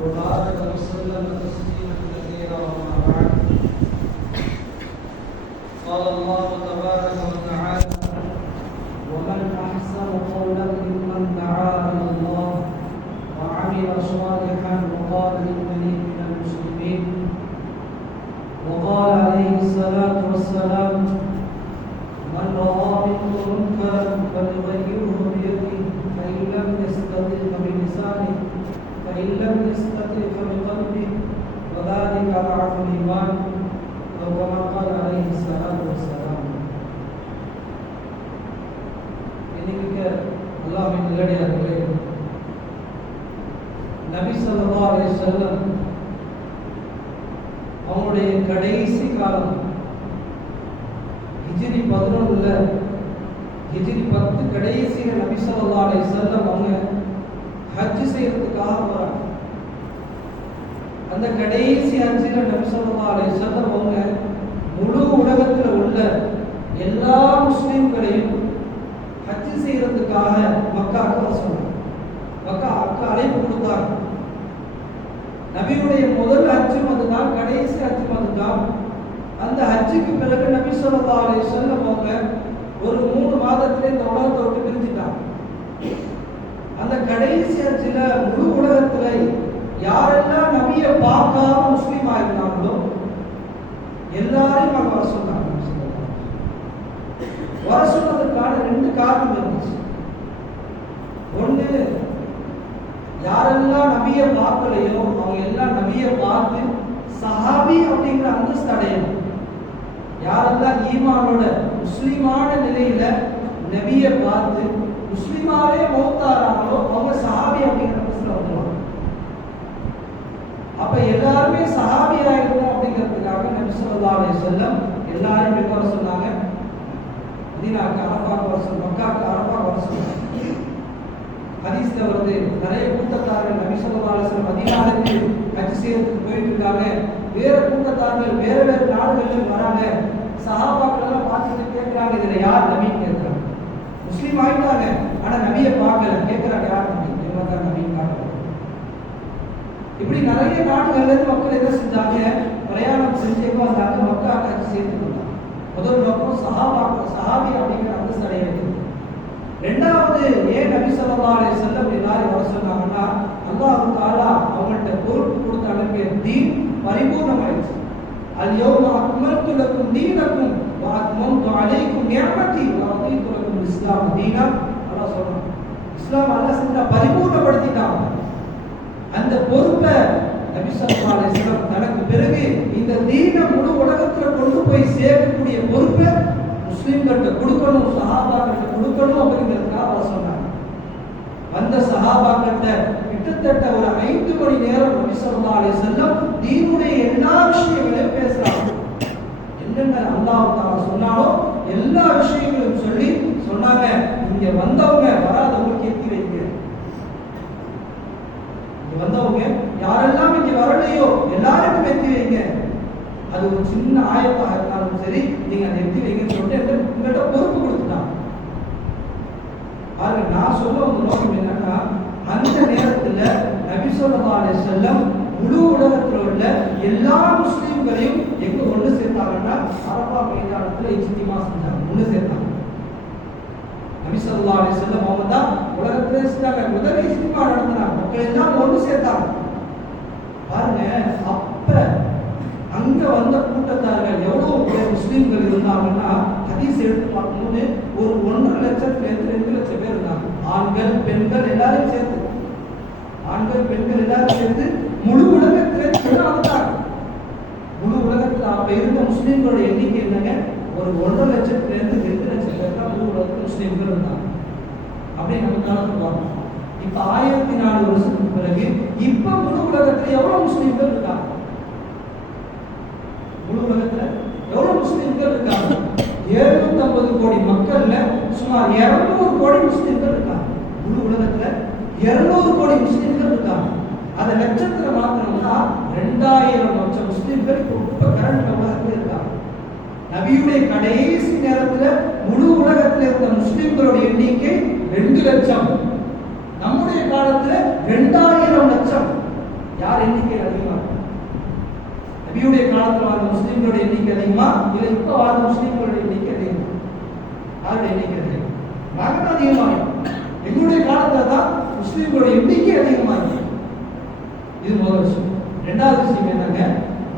وبارك وسلم تسليما كثيرا وما بعد. قال الله تبارك وتعالى: ومن أحسن قولا ممن دعا إلى الله وعمل صالحا وقال إنني من المسلمين. وقال عليه الصلاة والسلام: من رأى منكم منكرا فليغيره بيده فإن لم يستطع فبلسانه فإن لم يستطع فبقلبه وذلك أضعف الإيمان أو كما قال عليه الصلاة والسلام. இன்னைக்கு அல்லாஹ்வின் நல்லடியார்களே, நபி ஸல்லல்லாஹு அலைஹி வஸல்லம் அவங்களுடைய கடைசி காலம் ஹிஜ்ரி 11ல ஹிஜ்ரி 10 கடைசியில நபி ஸல்லல்லாஹு அலைஹி வஸல்லம் அவங்க ஹஜ் செய்யறதுக்காக போறாங்க. அந்த கடைசி ஹஜ்ஜில நபி ஸல்லல்லாஹு அலைஹி வஸல்லம் அவங்க முழு உலகத்துல உள்ள எல்லா முஸ்லிம்களையும் ஹஜ் செய்யறதுக்காக மக்காவுக்கு வர சொன்னாங்க. மக்காவுக்கு அழைப்பு கொடுத்தாங்க. நபியுடைய முதல் ஹஜ்ஜும் அதுதான், கடைசி ஹஜ்ஜும் அதுதான். அந்த ஹஜ்ஜுக்கு பிறகு நபி ஸல்லல்லாஹு அலைஹி வஸல்லம் அவங்க ஒரு 3 மாதத்திலே இந்த உலகத்தை விட்டு பிரிஞ்சிட்டாங்க. அந்த கடைசி ஹஜ்ஜில முழு உலகத்துல யாரெல்லாம் நபியை பார்க்காம முஸ்லீம் ஆயிருந்தாங்களோ எல்லாரையும் அங்க வர சொன்னாங்க. வர சொன்னதுக்கான 2 காரணம் இருந்துச்சு. ஒண்ணு, யாரெல்லாம் நபியை பார்க்கலையோ அவங்க எல்லாம் நபியை பார்த்து சஹாபி அப்படிங்கிற அந்தஸ்து அடையணும். யாரெல்லாம் ஈமானோட முஸ்லிமான நிலையில நபியை பார்த்து முஸ்லிமாவே மௌத்தாராங்களோ அவங்க சஹாபி அப்படிங்கிற அந்தஸ்துல வந்துடுவாங்க. அப்ப எல்லாருமே சஹாபி ஆயிருக்கும் அப்படிங்கிறதுக்காக நபி ஸல்லல்லாஹு அலைஹி வஸல்லம் எல்லாரும் எங்க வர சொன்னாங்க? மதீனாவுக்கு அரஃபாவுக்கு வர சொன்னாங்க, மக்காவுக்கு அரஃபாவுக்கு வர சொன்னாங்க. ஹதீஸ்ல வருது, நிறைய கூட்டத்தார்கள் நபி ஸல்லல்லாஹு அலைஹி வஸல்லம் மதீனாவுக்கு ஹஜ் செய்யறதுக்கு போயிட்டு இருக்காங்க. வேற கூட்டத்தார்கள் வேற வேற நாடுகள்ல வராங்க. சஹாபாக்கள் எல்லாம் பார்த்துட்டு கேட்கிறாங்க, இதுல யார் நபின்னு கேட்கிறாங்க. முஸ்லீம் ஆயிட்டாங்க, ஆனா நபியை பார்க்கல. கேட்கிறாங்க, யார் நபி? இவங்க தான் நபின்னு காட்டுறாங்க. இப்படி நிறைய நாடுகள்ல இருந்து மக்கள் என்ன செஞ்சாங்க? பிரயாணம் செஞ்சே வந்தாங்க, மக்கா ஹஜ் செய்து வந்தாங்க. முதல் நோக்கம் சஹாபி அப்படிங்கிற அந்தஸ்து அடைகிறது. ரெண்டாவது, ஏன் நபி ஸல்லல்லாஹு அலைஹி வஸல்லம் எல்லாரும் வர சொன்னாங்கன்னா, அல்லாஹ் தஆலா அவங்கள்ட்ட பொறுப்பு கொடுத்து அனுப்பிய தீன் பரிபூர்ணமாயிடுச்சு. அல்-யௌம அக்மல்து லக்கும் தீனக்கும் வ அத்மம்து அலைக்கும் நிஅமதி வ ரதீது லக்கும் இஸ்லாம் தீனா. அல்லாஹ் சொல்றான், இஸ்லாம் அல்லாஹ் செஞ்சா பரிபூர்ணப்படுத்திட்டான். அந்த பொறுப்பை நபி ஸல்லல்லாஹு அலைஹி வஸல்லம் தனக்கு பிறகு இந்த தீனை முழு உலகத்துல கொண்டு போய் சேர்க்கக்கூடிய பொறுப்பை முஸ்லிம்கிட்ட கொடுக்கணும், சஹாபாக்கிட்ட கொடுக்கணும் அப்படிங்கிறதுக்காக அவர் சொன்னாங்க. வந்த சஹாபாக்கிட்ட கிட்டத்தட்ட ஒரு 5 மணி நேரம் நபி ஸல்லல்லாஹு அலைஹி வஸல்லம் தீனுடைய எல்லா விஷயங்களையும் பேசுறாங்க. என்னென்ன அல்லாஹ் தஆலா சொன்னாலோ எல்லா விஷயங்களையும் சொல்லி சொன்னாங்க, இங்க வந்தவங்க வராதவங்களுக்கு ஏத்தி வைங்க. இங்க வந்தவங்க யாரெல்லாம் இங்க வரலையோ எல்லாருக்கும் ஏத்தி வைங்க. அது ஒரு சின்ன ஆயத்தாக இருந்தாலும் சரி, நீங்க அதை எத்தி வைங்கன்னு சொல்லிட்டு உங்கள்கிட்ட பொறுப்பு கொடுத்துட்டாங்க. பாருங்க, நான் சொல்ல ஒரு நோக்கம் என்னன்னா, அந்த நேரத்துல நபி ஸல்லல்லாஹு அலைஹி வஸல்லம் முழு உலகத்தில் உள்ள எல்லா முஸ்லிம்களையும் எங்க ஒன்று சேர்த்தாங்கன்னா அரஃபா மைதானத்துல இஜ்திமா செஞ்சாங்க, ஒன்று சேர்த்தாங்க. நபி ஸல்லல்லாஹு அலைஹி வஸல்லம் அவங்க தான் உலகத்திலே செஞ்சாங்க, முதல் இஜ்திமா நடத்தினாங்க, மக்கள் எல்லாம் ஒன்று சேர்த்தாங்க. பாருங்க, அப்ப அங்க வந்த கூட்டத்தார்கள் எவ்வளவு முஸ்லிம்கள் இருந்தாங்கன்னா, ஹதீஸ் எடுத்து பார்க்கும்போது ஒரு 1.5 லட்சத்திலிருந்து 2 லட்சம் பேர் இருந்தாங்க. ஆண்கள் பெண்கள் எல்லாரும் சேர்த்து, ஆண்கள் பெண்கள் எல்லாரும் சேர்த்து முழு உலகத்திலே வந்தாங்க. முழு உலகத்தில் அப்ப இருந்த முஸ்லிம்களோட எண்ணிக்கை என்னங்க? ஒரு 1.5 லட்சத்திலிருந்து 2 லட்சம் பேர் தான் முழு உலகத்தில் முஸ்லிம்கள் இருந்தாங்க. அப்படி நமக்காக சொல்லுவாங்க. இப்ப 1400 வருஷத்துக்கு பிறகு இப்ப முழு உலகத்தில் எவ்வளவு முஸ்லிம்கள் இருக்காங்க? முழு உலகத்துல எவ்வளவு முஸ்லிம்கள் இருக்காங்க? 750 கோடி மக்கள்ல சுமார் 200 கோடி முஸ்லிம்கள் இருக்காங்க. முழு உலகத்துல 200 கோடி முஸ்லிம்கள் இருக்காங்க. அதை லட்சத்துல மாத்திரம்னா 2000 லட்சம் முஸ்லிம்கள் இப்ப கரண்ட் உலகத்துல இருக்காங்க. நபியுடைய கடைசி நேரத்துல முழு உலகத்துல இருந்த முஸ்லிம்களோட எண்ணிக்கை 2 லட்சம். நம்முடைய காலத்துல 2000 லட்சம். யார் எண்ணிக்கை அதிகமா இருக்கும்? நபியுடைய காலத்தில் வாழ்ந்த முஸ்லீம்களோட எண்ணிக்கை அதிகமா இல்லை இப்ப வாழ்ந்த முஸ்லீம்களோட எண்ணிக்கை அதிகமா? யாருடைய எண்ணிக்கை அதிகம்? நாங்கள் தான் அதிகமாக. எங்களுடைய காலத்துல தான் முஸ்லீம்களோட எண்ணிக்கை அதிகமாக. இது முதல் விஷயம். இரண்டாவது விஷயம் என்னங்க,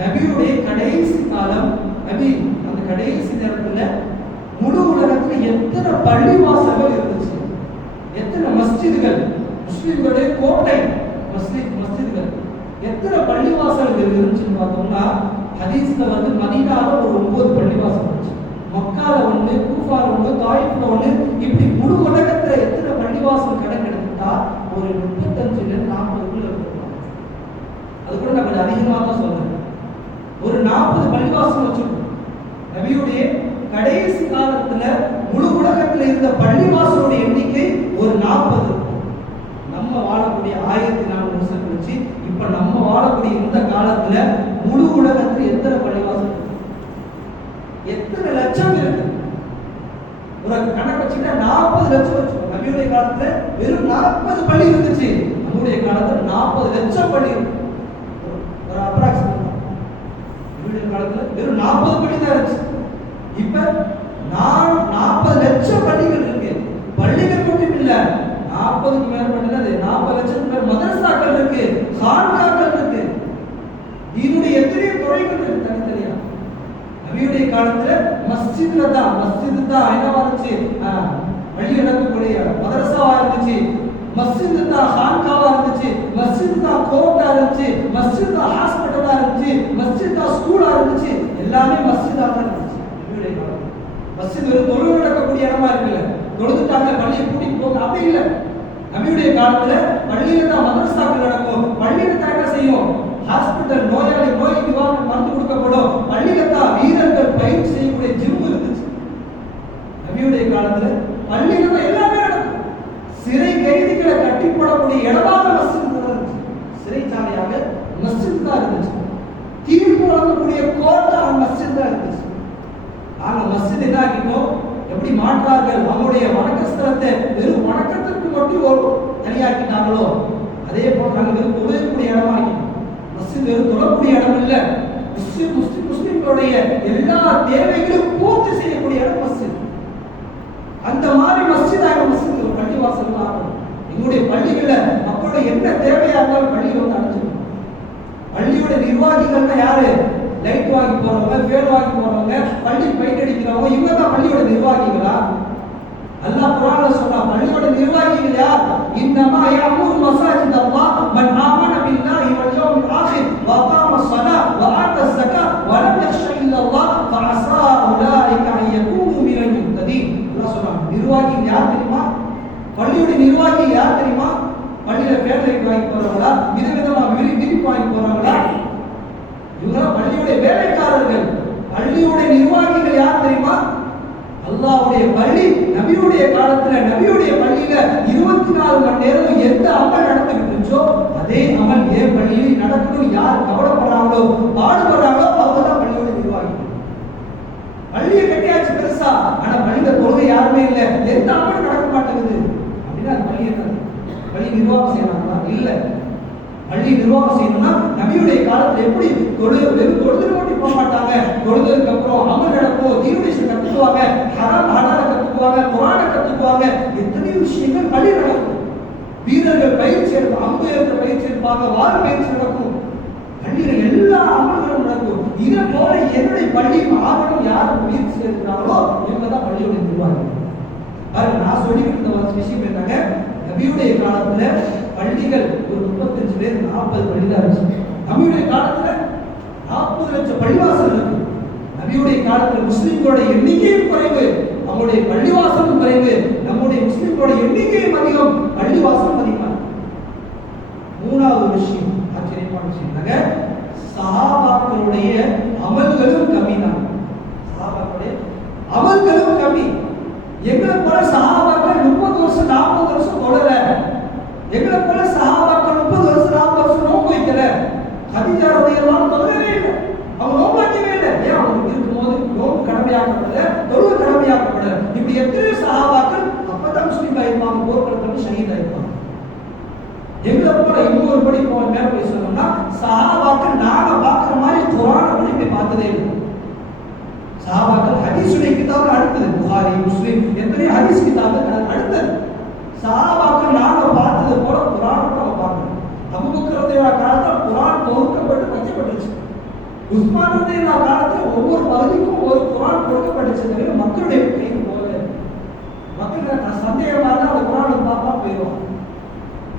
நபியுடைய கடைசி காலம், நபி அந்த கடைசி நேரத்துல முழு உலகத்துல எத்தனை பள்ளிவாசல்கள் இருந்துச்சு, எத்தனை மஸ்ஜிதுகள், முஸ்லிம்களுடைய கோட்டை மஸ்ஜிதுகள், எத்தனை பள்ளிவாசல்கள் இருந்துச்சுன்னு பார்த்தோம்னா ஹதீஸ்ல வந்து மதீனால ஒரு 9 பள்ளிவாசல் இருந்துச்சு, மக்கால ஒண்ணு, கூஃபால ஒண்ணு, தாயிஃப்ல ஒண்ணு, இப்படி முழு உலகத்துல எத்தனை பள்ளிவாசல் கணக்கெடுத்தா ஒரு 35 ல 40 இருக்கும். அது கூட நான் கொஞ்சம் அதிகமாக தான் சொல்றேன். ஒரு 40 பள்ளிவாசல் வச்சிருக்கோம். நபியுடைய கடைசி காலத்துல முழு உலகத்துல இருந்த பள்ளிவாசலுடைய எண்ணிக்கை ஒரு 40. நம்ம வாழக்கூடிய 1400 வருஷம் கழிச்சு இப்ப நம்ம வாழக்கூடிய இந்த காலத்துல முழு உலகத்துல எத்தனை பள்ளிவாசல், எத்தனை லட்சம் இருக்கு? ஒரு கணக்கு வச்சுட்டா 40 லட்சம் வச்சு. நபியுடைய காலத்துல வெறும் 40 பள்ளி இருந்துச்சு, நம்முடைய காலத்துல 40 லட்சம் பள்ளி இருக்கு. ஒரு அப்ராக்சிமேட் காலத்துல வெறும் 40 பள்ளி தான் இருந்துச்சு. இப்ப 40 லட்சம் பள்ளிகள் இருக்கு. பள்ளிகள் மட்டும் இல்ல, 40க்கு மேற்பட்டது 40 லட்சம் பேர் மதரசாக்கள் இருக்கு, கான்காக்கள் இருக்கு. தீனுடைய எத்தனையோ துறைகள் இருக்கு தனித்தனியா. நபியுடைய காலத்துல மஸ்ஜித் தான் என்னவா இருந்துச்சு, வழி நடக்கக்கூடிய மதரசாவா இருந்துச்சு, மஸ்ஜித் தான் கான்காவா இருந்துச்சு, மஸ்ஜித் தான் கோர்ட்டா இருந்துச்சு, மஸ்ஜித் தான் ஹாஸ்பிட்டலா இருந்துச்சு, மஸ்ஜித் தான் ஸ்கூலா இருந்துச்சு, எல்லாமே மஸ்ஜிதா தான் இருந்துச்சு. நபியுடைய காலத்துல மஸ்ஜித் வெறும் தொழுகை நடக்கக்கூடிய இடமா இருக்குல்ல, தொழுதுட்டாங்க பள்ளியை கூட்டிட்டு போங்க அப்படி இல்லை. நபியுடைய காலத்துல பள்ளியில தான் மதரசாக்கள் நடக்கும், பள்ளியில தான் என்ன செய்யும், ஹாஸ்பிட்டல், நோய் நிவாரண மருந்து கொடுக்கப்படும், பள்ளியில தான் வீரர்கள் பயிற்சி செய்யக்கூடிய ஜிம் இருந்துச்சு. நபியுடைய காலத்துல பள்ளியில தான் எல்லாமே நடக்கும். சிறை கைதிகளை கட்டி போடக்கூடிய இடமாக மஸ்ஜித் தான் இருந்துச்சு, சிறைச்சாலையாக மஸ்ஜித் தான் இருந்துச்சு. தீர்ப்பு வழங்கக்கூடிய கோர்ட்டாக மஸ்ஜித் தான் இருந்துச்சு. நாங்க மஸ்ஜித் என்ன ஆகிட்டோம், எப்படி மாற்றார்கள் அவங்களுடைய வணக்க ஸ்தலத்தை வெறும் வணக்கத்திற்கு மட்டும் தனியாக்கிட்டாங்களோ அதே போல நாங்கள் வெறும் தொழக்கூடிய இடமா ஆகிட்டோம். மஸ்ஜித் வெறும் தொழக்கூடிய இடம் இல்ல, முஸ்லிம்களுடைய எல்லா தேவைகளும் பூர்த்தி செய்யக்கூடிய இடம் மஸ்ஜித். அந்த மாதிரி மஸ்ஜிதாக மஸ்ஜித் பள்ளிவாசல் ஆகணும். எங்களுடைய பள்ளிகள்ல மக்களுடைய என்ன தேவையா இருந்தாலும் பள்ளியில் வந்து அடைஞ்சிடும். பள்ளியோட நிர்வாகிகள்னா யாரு, லைட் வாங்கி போறவங்க, ஃபேன் வாங்கி போறவங்க, பள்ளி பெயிண்ட் அடிக்கிறவங்க, இவங்க தான் பள்ளியோட நிர்வாகிகளா? அல்லாஹ் குர்ஆன்ல சொல்றா, பள்ளியோட நிர்வாகிகள் யார்? இன்னமா யஅமுரு மஸாஜித் அல்லாஹ் மன் ஆமன பில்லாஹி வல் யௌமில் ஆகிர் வ அகாம ஸலாத் வ ஆதா ஸகாத் வ லம் யக்ஷ இல்லல்லாஹ் ஃபஅஸா உலாயிக அன் யகூனு மினல் முஹ்ததீன். அல்லாஹ் சொல்றான், நிர்வாகிகள் யார் தெரியுமா? பள்ளியோட நிர்வாகி யார் தெரியுமா? பள்ளியில ஃபேன் லைட் வாங்கி போறவங்களா, விதவிதமா விரிப்பு வாங்கி போறவங்களா? இவங்க பள்ளியுடைய வேலைக்காரர்கள். பள்ளியுடைய நிர்வாகிகள் யார் தெரியுமா? அல்லாஹ்வுடைய பள்ளி நபியுடைய காலத்துல நபியுடைய பள்ளியில 24 மணி நேரம் எந்த அமல் நடந்துகிட்டு இருந்துச்சோ அதே அமல் ஏன் பள்ளியில் நடக்கணும், யார் கவலைப்படுறாங்களோ பாடுபடுறாங்களோ அவங்க தான் பள்ளியோட நிர்வாகிகள். பள்ளியை கட்டியாச்சு பெருசா, ஆனா பள்ளியில தொழுகை யாருமே இல்லை, எந்த அமலும் நடக்க மாட்டேங்குது அப்படின்னா அது பள்ளி நிர்வாகம் செய்யறாங்களா? இல்லை. பள்ளி நிர்வாகம் செய்யணும்னா நபியுடைய காலத்துல எப்படி தொழுது மட்டும் போக மாட்டாங்க, தொழுதுக்கு அப்புறம் அமல் நடக்கும், தீனுடைய கத்துக்குவாங்க, ஹராம் ஹலால கத்துக்குவாங்க, குர்ஆனை கத்துக்குவாங்க, எத்தனை விஷயங்கள் பள்ளி நடக்கும். வீரர்கள் பயிற்சி எடுப்பாங்க, அம்பு ஏற்ற பயிற்சி எடுப்பாங்க, வால் பயிற்சி நடக்கும், பள்ளியில எல்லா அமல்களும் நடக்கும். இதை போல என்னுடைய பள்ளியும் ஆவணம் யாரும் முயற்சி எடுக்கிறாங்களோ இவங்க தான் பள்ளியோட நிர்வாகிகள். பாருங்க, நான் சொல்லிக்கிட்டு இருந்த விஷயம் என்னங்க, நபியுடைய காலத்துல பள்ளிகள் ஒரு 35 பேர் 40 பள்ளி தான் இருந்துச்சு. நபியுடைய காலத்துல 40 லட்சம் பள்ளிவாசல் இருக்கு. நபியுடைய காலத்துல முஸ்லிம்களோட எண்ணிக்கையும் குறைவு, அவங்களுடைய பள்ளிவாசலும் குறைவு. நம்முடைய முஸ்லிம்களோட எண்ணிக்கையும் அதிகம், பள்ளிவாசலும் அதிகம். மூணாவது விஷயம், ஆச்சரியமான விஷயம், சஹாபாக்களுடைய அமல்களும் கம்மி தான். சஹாபாக்களுடைய அமல்களும் கம்மி. எங்களை போல சஹாபாக்கள் 30 வருஷம் 40 வருஷம் தொடர, எங்களை போல சஹாபாக்கள் 30 வருஷம் 40 வருஷம் நோன்பு வைக்கல. கதீஜா ரலியல்லாஹு தொழவே இல்லை, அவங்க நோன்பு வைக்கவே இல்லை. ஏன்? அவங்க இருக்கும்போது நோன்பு கடமையாக்கப்படல, தொழுகை கடமையாக்கப்படல. இப்படி எத்தனை சஹாபாக்கள் அப்பதான் முஸ்லீம் ஆயிருப்பாங்க, போர்க்களத்துல ஷஹீத் ஆயிருப்பாங்க. எங்களை போல இன்னொரு படி மேல போய் சொன்னோம்னா சஹாபாக்கள் நாங்க பார்க்குற மாதிரி குர்ஆனை ஒழுங்கி பார்த்ததே இல்லை. சஹாபாக்கள் ஹதீஸுடைய கிதாபுல அடுத்தது, புகாரி முஸ்லிம் எத்தனையோ ஹதீஸ் கிதாபுல அடுத்தது. சஹாபாக்கள் நாங்க பார்த்தது போல குர்ஆனை நம்ம பார்க்கணும். அபூபக்கர் ரலியல்லாஹு காலத்துல குர்ஆன் தொகுக்கப்பட்டு வைக்கப்பட்டுச்சு. உஸ்மான் ரலியல்லாஹு காலத்துல ஒவ்வொரு பகுதிக்கும் ஒரு குர்ஆன் கொடுக்கப்பட்டுச்சு. மக்களுடைய கைக்கு போகல. மக்கள் சந்தேகமா இருந்தா அந்த குர்ஆனை பார்த்தா போயிடுவாங்க.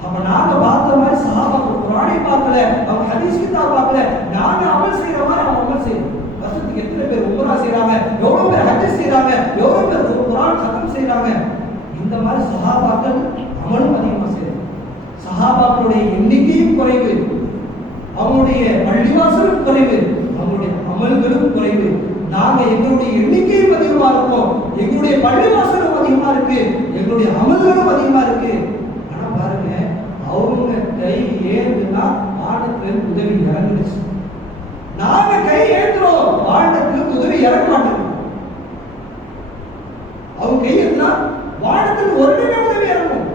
அப்ப நாங்க பார்த்த மாதிரி சஹாபாக்கள் குர்ஆனை பார்க்கல, அவங்க ஹதீஸ் கிதாப் பார்க்கல. நாங்க அமல் செய்யற மாதிரி அவங்க அமல் செய்யணும். வருஷத்துக்கு எத்தனை பேர் உம்ரா செய்றாங்க, எவ்வளவு பேர் ஹஜ் செய்றாங்க, எவ்வளவு பேர் குர்ஆன் கதம் செய்றாங்க. இந்த மாதிரி சஹாபாக்கள் அமலும் அதிகமா செய்றாங்க. சஹாபாக்களுடைய எண்ணிக்கையும் குறைவு, அவங்களுடைய பள்ளிவாசலும் குறைவு, அவங்களுடைய அமல்களும் குறைவு. நாங்க எங்களுடைய எண்ணிக்கையும் அதிகமா இருக்கும், எங்களுடைய பள்ளிவாசலும் அதிகமா இருக்கு, எங்களுடைய அமல்களும் அதிகமா இருக்கு. ஆனா பாருங்க, அவங்க கை ஏந்துனா வானத்தில் உதவி இறங்குச்சு. நாங்க கை ஏந்துறோம், வானத்தில் உதவி இறங்க மாட்டோம். அவங்க கை ஏந்துனா வானத்தில் உடனே உதவி இறங்கும்.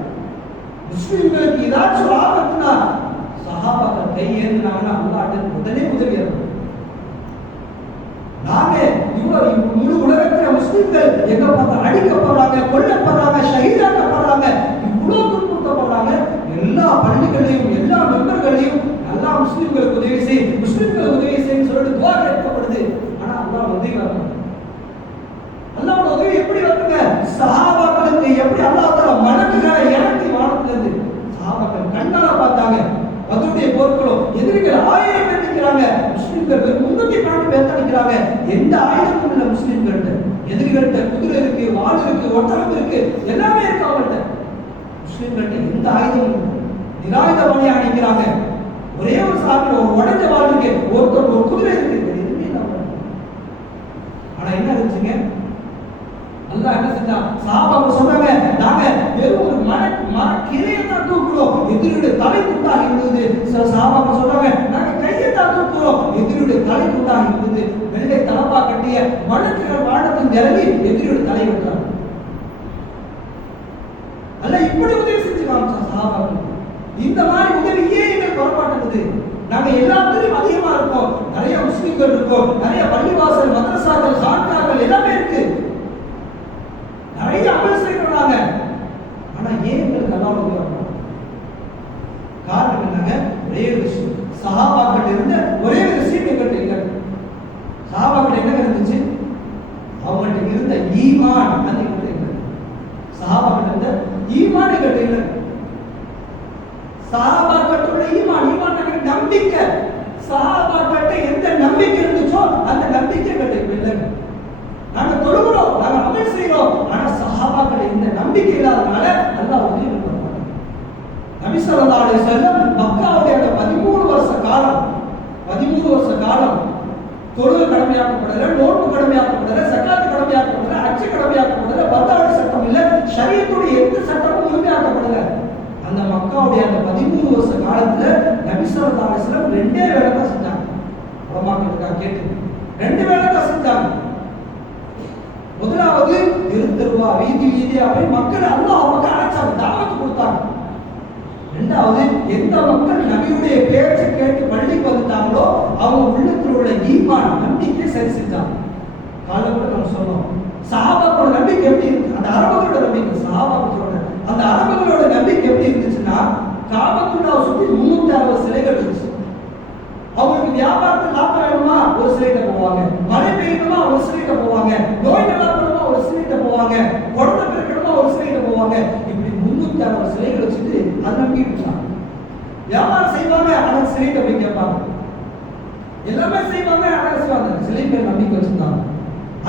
முஸ்லிம்களுக்கு ஏதாச்சும் ஆபத்துனா சஹாபாக்கள் கை ஏந்துனாங்கன்னா அல்லாஹ்வின் உடனே உதவி இறங்கும். நாங்க இவ்வளவு முழு உலகத்துல முஸ்லிம்கள் எங்க பார்த்தா அடிக்கப்படுறாங்க, கொல்லப்படுறாங்க, ஷஹீதாக்கப்படுறாங்க, இவ்வளவு துன்புறுத்தப்படுறாங்க. எல்லா பள்ளிகளையும் எல்லா மெம்பர்களையும் நல்லா முஸ்லிம்களுக்கு உதவி செய், முஸ்லிம்களுக்கு உதவி செய்யன்னு சொல்லிட்டு துஆ கேட்கப்படுது. ஆனா அல்லாஹ் உதவி வரணும். அல்லாஹ்வோட உதவி எப்படி வருங்க? சஹாபாக்களுக்கு எப்படி அல்லாஹ் தஆலா மலக்குகளை இறக்கி வானத்திலிருந்து சஹாபாக்கள் கண்ணால பார்த்தாங்க. அதனுடைய போர்க்களம் எதிரிகள் 1000 பேர் நிற்கிறாங்க, முஸ்லிம்கள் 312 பேர் தான் நிற்கிறாங்க. எந்த ஆயுதமும் இல்லை முஸ்லிம்கள்ட்ட. எதிரிகள்ட்ட குதிரை இருக்கு, வாள் இருக்கு, ஒட்டகம் இருக்கு, எல்லாமே இருக்கு அவங்கள்ட்ட. முஸ்லிம்கள்ட்ட எந்த ஆயுதமும் இல்லை, நிராயுதபாணியாக நிற்கிறாங்க. ஒரே ஒரு சாப்பிட ஒரு உடஞ்ச வாள் இருக்கு, ஒருத்தர் ஒரு குதிரை இருக்கு, எதுவுமே இல்லை. ஆனா என்ன இருந்துச்சுங்க? அல்லாஹ் என்ன செஞ்சா? சஹாபாக்கள் சொன்னாங்க, நாங்க வெறும் ஒரு மரக்கிளையை தான் தூக்குறோம், எதிரியுடைய தலை துண்டாக இருந்தது. சில சஹாபாக்கள் சொன்னாங்க, நாங்க கையை தான் தூக்குறோம், எதிரியுடைய தலை துண்டாக இருந்தது. வெள்ளை தலப்பா கட்டிய மலக்குகள் வானத்தில் இறங்கி எதிரியுடைய தலையை வெட்டுறாங்க. அல்ல இப்படி உதவி செஞ்சு காமிச்சா சஹாபாக்கள். இந்த மாதிரி உதவி ஏன் எங்களுக்கு வரமாட்டேங்குது? நாங்க எல்லாத்துலயும் அதிகமா இருக்கோம், நிறைய முஸ்லிம்கள் இருக்கோம், நிறைய பள்ளிவாசல், மதரசாக்கள், சான்கார்கள் எல்லாமே இருக்கு, நிறைய அமல் செய்யறாங்க. ஆனா ஏன் எங்களுக்கு அல்லாஹ் உதவி வரணும்? காரணம் என்னங்க? ஒரே விஷயம், சஹாபாக்கள் இருந்த ஒரே விஷயம் எங்கள்கிட்ட இல்லை. சஹாபாக்கள் என்ன இருந்துச்சு? அவங்கள்ட்ட இருந்த ஈமான் அது எங்கள்கிட்ட இல்லை. சஹாபாக்கள் இருந்த ஈமான் எங்கள்கிட்ட இல்லை. சஹாபாக்களோட ஈமான் நம்பிக்கை, சஹாபாக்கள எந்த நம்பிக்கை இருந்துச்சோ அந்த நம்பிக்கை எங்கள்கிட்ட இல்லை. நாங்க தொழுகிறோம், நாங்க அமல் செய்யறோம், ஆனா சஹாபாக்கள் இந்த நம்பிக்கை இல்லாதனால அல்லாஹ் உதவி பண்ணுவாங்க. நபி ஸல்லல்லாஹு அலைஹி வஸல்லம் மக்காவுடைய 13 வருஷ காலம் தொழுகை கடமையாக்கப்படல, நோன்பு கடமையாக்கப்படல, ஸகாத் கடமையாக்கப்படல, ஹஜ் கடமையாக்கப்படல, பர்தாவுடைய சட்டம் இல்ல, ஷரியத்துடைய எந்த சட்டமும் முழுமையாக்கப்படல. அந்த மக்காவுடைய 13 வருஷ காலத்துல நபி ஸல்லல்லாஹு அலைஹி வஸல்லம் 2 வேளை தான் செஞ்சாங்க. உலமாக்களுக்காக கேட்டு 2 வேளை தான் செஞ்சாங்க. முதலாவது தெருவா வீதி வீதி அப்படி மக்கள் அல்லாஹ் அவங்க அழைச்சாங்க, தாவத்து கொடுத்தாங்க. இரண்டாவது எந்த மக்கள் நபியுடைய பேச்சை கேட்டு பள்ளிக்கு வந்துட்டாங்களோ அவங்க உள்ளத்தில் உள்ள ஈமான் நம்பிக்கை சரி செஞ்சாங்க. காலையில கூட நம்ம சொன்னோம், சஹாபாக்களோட நம்பிக்கை எப்படி இருக்கு? அந்த அரபுகளோட நம்பிக்கை, சஹாபாக்களோட அந்த அரபுகளோட நம்பிக்கை எப்படி இருந்துச்சுன்னா, காபத்துல்லாஹ் சுத்தி 360 சிலைகள் இருந்துச்சு. அவங்களுக்கு வியாபாரத்தில் லாபம் வேணுமா ஒரு சிலைட்ட போவாங்க, மழை பெய்யணுமா ஒரு சிலைட்ட போவாங்க, நோய் நல்லா பண்ணணுமா ஒரு சிலைட்ட போவாங்க, குழந்தை பிறக்கணுமா ஒரு சிலைட்ட போவாங்க. இப்படி 360 சிலைகள் வச்சுட்டு அதை நம்பிட்டு இருந்தாங்க. வியாபாரம் செய்வாங்க, ஆனால் சிலைட்ட போய் கேட்பாங்க, எல்லாமே செய்வாங்க, ஆனால் செய்வாங்க, சிலை பேர் நம்பிக்கை வச்சிருந்தாங்க.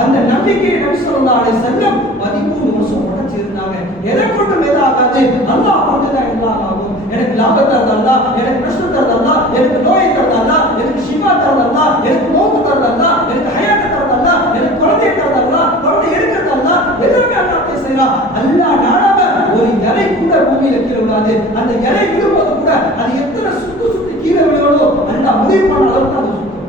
அந்த நம்பிக்கையை நபி ஸல்லல்லாஹு அலைஹி வஸல்லம் 13 வருஷம் உடைச்சிருந்தாங்க. எதை கொண்டு மேலாகாது? அல்லாஹ் கொண்டுதான் எல்லாம் ஆகும். எனக்கு லாபத்தை தரது அல்லாஹ், எனக்கு நஷ்டம் தரது அல்லாஹ், எனக்கு நோயை தரது அல்லாஹ், எனக்கு ஷிஃபா தரது அல்லாஹ், எனக்கு மௌத் தரது அல்லாஹ், எனக்கு ஹயாத் தரது அல்லாஹ், எனக்கு குழந்தை தரது அல்லாஹ், குழந்தை எடுக்கிறது அல்லாஹ், எல்லாமே அல்லாஹ் செய்றான். அல்லாஹ் நாடாம ஒரு இலை கூட பூமியில கீழே விடாது. அந்த இலை விழும்போது கூட அது எத்தனை சுத்தி கீழே விழுவணும் அல்லாஹ் முடிவு பண்ண அளவுக்கு அது சுத்தும்.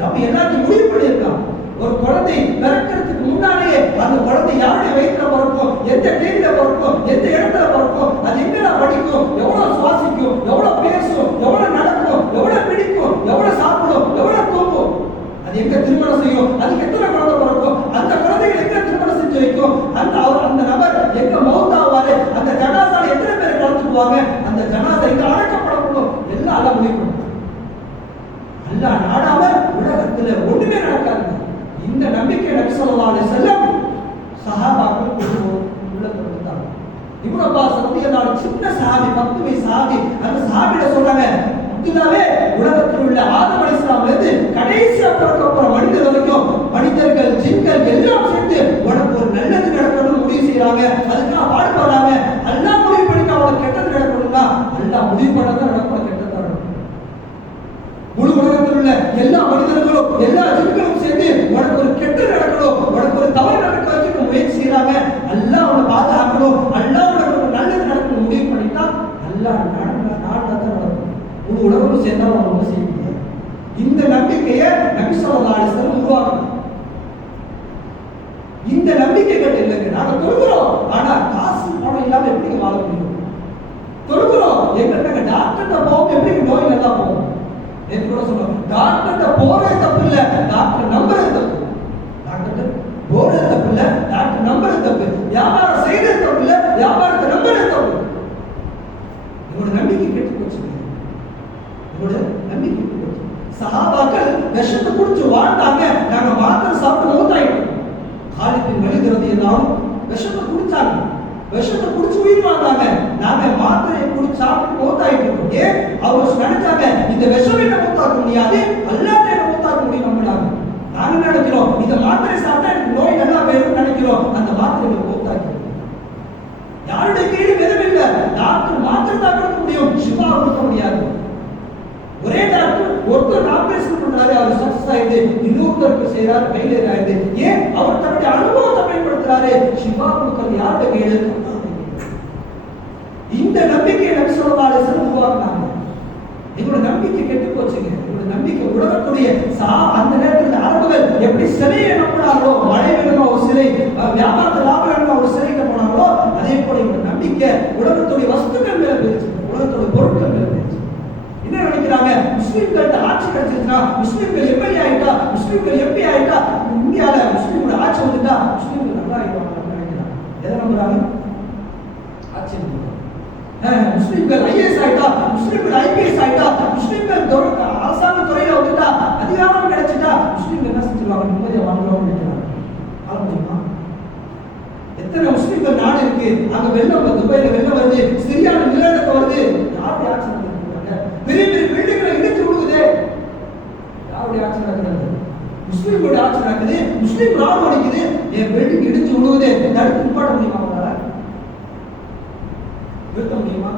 ரப்பி எல்லாத்தையும் முடிவு பண்ணியிருக்கான். ஒரு குழந்தை பிறக்கிறதுக்கு முன்னாலேயே அந்த குழந்தை யாருடைய வயிற்றுல பிறக்கும், எந்த தேதியில பிறக்கும், எந்த இடத்துல பிறக்கும், அது எங்கெல்லாம் படிக்கும், எவ்வளவு திருமணம் செய்யும், அதுக்கு எத்தனை குழந்தை பிறக்கும், அந்த குழந்தைகள் எங்க திருமணம் செஞ்சு வைக்கும், அந்த நபர் எங்க மௌத்தாவாரு, அந்த ஜனாசால எத்தனை பேர் கலந்துக்குவாங்க, அந்த ஜனாசா எங்க அடக்கப்படணும், எல்லாம் அல்ல முடிவு பண்ணும். அல்லாஹ் நாடாம உலகத்துல ஒண்ணுமே நடக்காது. இந்த நம்பிக்கை நபி ஸல்லல்லாஹு அலைஹி வஸல்லம் சஹாபாக்கள் உள்ள கொடுத்தாங்க. இப்னு அப்பாஸ் ரலியல்லாஹு அன்ஹு சின்ன சஹாபி, 10 வயசு சஹாபி. அந்த சஹாபிட சொல்றாங்க, அப்துல்லாவே உலகத்தில் உள்ள ஆதம் அலைஹிஸ்ஸலாம்ல இருந்து கடைசியா பிறக்கப்போற மனிதர் வரைக்கும் மனிதர்கள் ஜின்கள் எல்லாம் சேர்ந்து உனக்கு ஒரு நல்லது நடக்கணும்னு முடிவு செய்யறாங்க. அதுக்காக பாடுபடுறாங்க. அல்லாஹ் முடிவு பண்ணி அவனுக்கு கெட்டது நடக்கணும்னா அல்லாஹ் முடிவு பண்ணதான் நடக்கும். கெட்டது நடக்கும். முழு உலகத்தில் உள்ள எல்லா மனிதர்களும் எல்லா ஜின்களும் சேர்ந்து உனக்கு ஒரு கெட்டது நடக்கணும், உனக்கு ஒரு தவறு நடக்க வச்சு முயற்சி செய்யறாங்க. அல்லாஹ் அவனை பாதுகாக்கணும், அல்லாஹ் உனக்கு ஒரு நல்லது நடக்கணும் முடிவு பண்ணிட்டா அல்லாஹ் நடக்கும். முழு உலகமும் சேர்ந்தா ஒன்றும் செய்ய முடியாது. இந்த நம்பிக்கையை நபி ஸல்லல்லாஹு அலைஹி வஸல்லம் உருவாக்கணும். இந்த நம்பிக்கை கட்டு இல்லைங்க. நாங்க தொழுகிறோம், ஆனா காசு பணம் இல்லாம எப்படி வாழ முடியும்? தொழுகிறோம், எங்க டாக்டர்கிட்ட போவோம், எப்படி நோய் நல்லா போகும்? நேற்று கூட சொன்னோம், டாக்டர்கிட்ட போறது தப்பு இல்ல, டாக்டர் நம்புறது தப்பு. டாக்டர் போறது தப்பு இல்ல, டாக்டர் நம்புறது தப்பு. வியாபாரம் செய்யறது தப்பு இல்ல, வியாபாரத்தை நம்புறது தப்பு. உங்களோட நம்பிக்கை கெட்டு போச்சு. உங்களோட நம்பிக்கை கெட்டு போச்சு. சஹாபாக்கள் விஷத்தை குடிச்சு வாழ்ந்தாங்க. நாங்க மாத்திரை சாப்பிட்டு மௌத்தாயிட்டோம். காலித் பின் வலீத் ரலியல்லாஹு விஷத்தை குடிச்சாங்க, விஷத்தை குடிச்சு உயிர் வாழ்ந்தாங்க. நாங்க மாத்திரையை குடிச்சு சாப்பிட்டு மௌத்தாயிட்டோம். ஏன்? அவங்க நினைச்சாங்க இந்த விஷம் என்ன மௌத்தாக்க முடியாது, அல்லாஹ் என்ன மௌத்தாக்க முடியும் நம்பினாங்க. நாங்க நினைக்கிறோம் இந்த மாத்திரை சாப்பிட்டா எனக்கு நோய் நல்லா வேணும்னு நினைக்கிறோம். அந்த மாத்திரை மௌத்தாக்கி யாருடைய கீழும் எதுவும் இல்லை. டாக்டர் மாத்திரை தான் கொடுக்க முடியும், ஷிஃபா கொடுக்க முடியாது. ஒரே டாக்டர் ஒருத்தர் ஆபரேஷன் பண்றாரு, அவர் சக்சஸ் ஆயிடுது, இன்னொருத்தருக்கு செய்யறாரு, ஃபெயிலியர் ஆயிடுது. ஏன்? அவர் தன்னுடைய அனுபவத்தை பயன்படுத்துறாரு. ஷிஃபா கொடுக்கிறது யாருடைய கையில? இந்த நம்பிக்கையை நபி ஸல்லல்லாஹு அலைஹி வஸல்லம் உருவாக்குனாங்க. எங்களோட நம்பிக்கை கெட்டு போச்சுங்க. எங்களோட நம்பிக்கை உலகத்துடைய அந்த நேரத்தில் அரபுகள் எப்படி சிலையை நம்பினாங்களோ, மழை வேணுமா ஒரு சிலை, வியாபாரத்தில் லாபம் வேணுமா ஒரு சிலைக்கு போனாங்களோ, அதே போல எங்களோட நம்பிக்கை உலகத்துடைய வஸ்துக்கள் மேல போயிடுச்சு, உலகத்துடைய பொருட்கள் மேல போயிடுச்சு. என்ன நினைக்கிறாங்க? முஸ்லிம்கள்ட்ட ஆட்சி கிடைச்சிருச்சுன்னா, முஸ்லிம்கள் எம்எல்ஏ ஆயிட்டா, முஸ்லிம்கள் எம்பி ஆயிட்டா, இந்தியால முஸ்லிம்களோட ஆட்சி வந்துட்டா முஸ்லிம்கள் நல்லா ஆயிடுவாங்க நினைக்கிறாங்க. எதை நம்புறாங்க? ஆட்சி. முஸ்லிம்கள் ஐஏஎஸ் ஆயிட்டா, முஸ்லிம்கள் ஐபிஎஸ் ஆயிட்டா, முஸ்லிம்கள் அரசாங்க துறையில வந்துட்டா, அதிகாரம் கிடைச்சிட்டா முஸ்லிம்கள் என்ன செஞ்சிருவாங்க? நிம்மதியா வாழ்ந்துருவாங்க நினைக்கிறாங்க. ஆள முடியுமா? எத்தனை முஸ்லிம்கள் நாடு இருக்கு, அங்க வெள்ளம், துபாயில வெள்ளம் வருது, சிரியால நிலநடுக்கம் வருது, யாருடைய ஆட்சி நடக்குறாங்க? பெரிய பெரிய பில்டிங்களை இடிச்சு விடுகுது, யாருடைய ஆட்சி நடக்கிறது? முஸ்லிம்களுடைய ஆட்சி நடக்குது. முஸ்லிம் ராணுவம் அடிக்குது, என் பில்டிங் இடிச்சு விடுகுது, தடுத்து நிப்பாட்ட முடியுமா? அவங்களால நிறுத்த முடியுமா?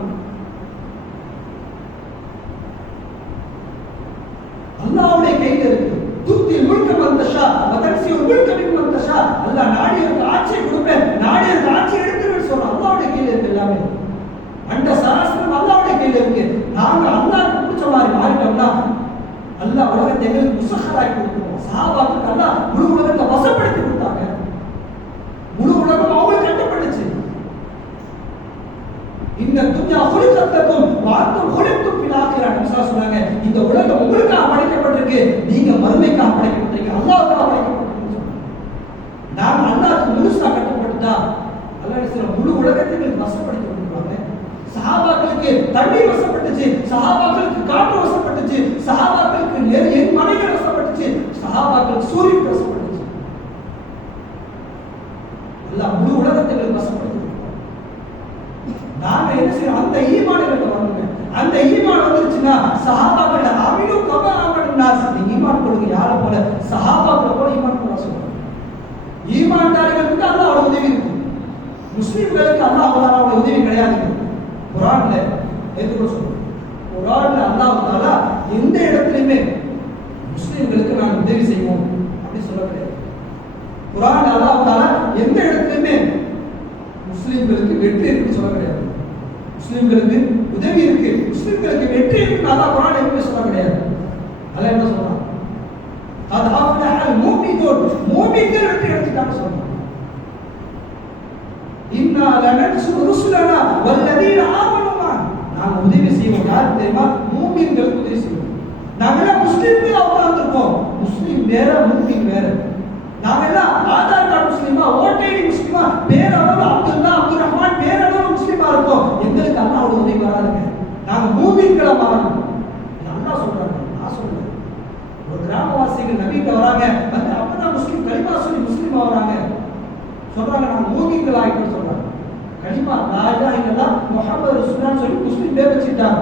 அல்லாஹ்வுடைய கையில இருக்கு. துத்தில் முல்க மன் தஷா வ தன்சியுல் முல்க மிம்மன் தஷா. அல்லாஹ் நாடியவருக்கு ஆட்சியை கொடுப்பேன், நாடியவருக்கு ஆட்சியை எடுத்துருவேன்னு சொல்றான். அல்லாஹ்வுடைய கையில இருக்கு எல்லாமே. அந்த சாஸ்திரம் அல்லாஹ்வுடைய கையில இருக்கு. நாங்க அல்லாஹ்க்கு பிடிச்ச மாதிரி மாறிட்டோம்னா அல்லாஹ் உலகத்தை எங்களுக்கு முசஹராக்கி கொடுத்துருவோம். சஹாபாக்களுக்கு அல்லாஹ் முழு உலகத்தை வசப்படுத்தி கொடுத்தாங்க. முழு உலகம் அவங்களுக்கு கட்டப்பட்டுச்சு. இந்த துன்யா ஹுலிகத்தக்கும் வாத்தும் ஹுலிக்கும் ஃபில் ஆகிரா. நபிஸா சொன்னாங்க, இந்த உலகம் உங்களுக்காக படைக்கப்பட்டிருக்கு, நீங்க மறுமைக்காக படைக்கப்பட்டிருக்கீங்க, அல்லாஹ்வுக்காக படைக்கப்பட்டிருக்கீங்க சொன்னாங்க. நாம அல்லாஹ்க்கு முழுசா கட்டப்பட்டுட்டா அல்லாஹ் சொல்ற முழு உலகத்தையும் வசப்படுத்தி கொடுப்பாங்க. சஹாபாக்களுக்கு தண்ணீர் வசப்பட்டுச்சு, சஹாபாக்களுக்கு காற்று வசப்பட்டுச்சு, சஹாபாக்களுக்கு என் மனைகள் வசப்பட்டுச்சு, சஹாபாக்களுக்கு சூரியன் வசப்பட்டுச்சு. அல்லாஹ் முழு உலகத்தையும் வசப்படுத்தி நாம என்ன செய்யணும்? அந்த ஈமான்களை வரணுங்க. அந்த ஈமான் வந்துருச்சுன்னா சஹாபாக்கள அமினு கமா ஆமன்னாஸ், நீங்க ஈமான் கொள்ளுங்க யாரை போல? சஹாபாக்கள போல ஈமான் கொள்ள சொல்றாங்க. ஈமான்தாரிகளுக்கு அல்லாஹ்வோட உதவி இருக்கு, முஸ்லிம்களுக்கு அல்லாஹ்வோட உதவி கிடையாது. குர்ஆன்ல எதுக்கு சொல்றோம்? குர்ஆன்ல அல்லாஹ் தஆலா எந்த இடத்துலயுமே முஸ்லிம்களுக்கு நான் உதவி செய்வோம் அப்படி சொல்ல கிடையாது. குர்ஆன்ல அல்லாஹ் தஆலா எந்த இடத்துலயுமே முஸ்லிம்களுக்கு வெற்றி இருக்குன்னு சொல்ல கிடையாது. முஸ்லிம்களுக்கு உதவி இருக்கு, முஸ்லிம்களுக்கு வெற்றி இருக்கு அல்லாஹ் குர்ஆன்ல எதுவுமே சொல்ல கிடையாது. அல்லாஹ் என்ன சொல்றான்? அது அஃப்லஹல் முஃமினூன், முஃமின்கள் வெற்றி அடைஞ்சிட்டாங்க சொல்றான். இன்னா லனன்சுரு ருசுலனா வல்லதீன ஆமனு மா. நான் உதவி செய்வோம் யாருக்கு தெரியுமா? முஃமின்களுக்கு உதவி செய்வோம். நாங்க முஸ்லிம்கள் உட்கார்ந்திருக்கோம், முஸ்லிம் முஸ்லீம் வேற, மூமின் வேற. நாங்க எல்லாம் ஆதார் கார்டு முஸ்லீமா, ஓட்டர் ஐடி முஸ்லீமா, பேரளவு அப்துல்லா, அப்துல் ரஹ்மான் பேரளவு முஸ்லீமா இருக்கும். எங்களுக்கு அல்லாஹ்வோட உதவி வராதுங்க. நாங்க மூமின்களா மாறணும். அல்லாஹ் சொல்றாங்க, நான் சொல்றேன். ஒரு கிராமவாசிகள் நபிட்ட வராங்க, வந்து அப்பதான் முஸ்லீம் கலிமா சொல்லி முஸ்லீமா வராங்க. சொல்றாங்க நாங்க மூமின்கள் ஆயிட்டோம் சொல்றாங்க. கலிமா லா இலாஹ இல்லல்லாஹ் முஹம்மது ரசூலுல்லாஹ் சொல்லி முஸ்லீம் பேர் வச்சிட்டாங்க.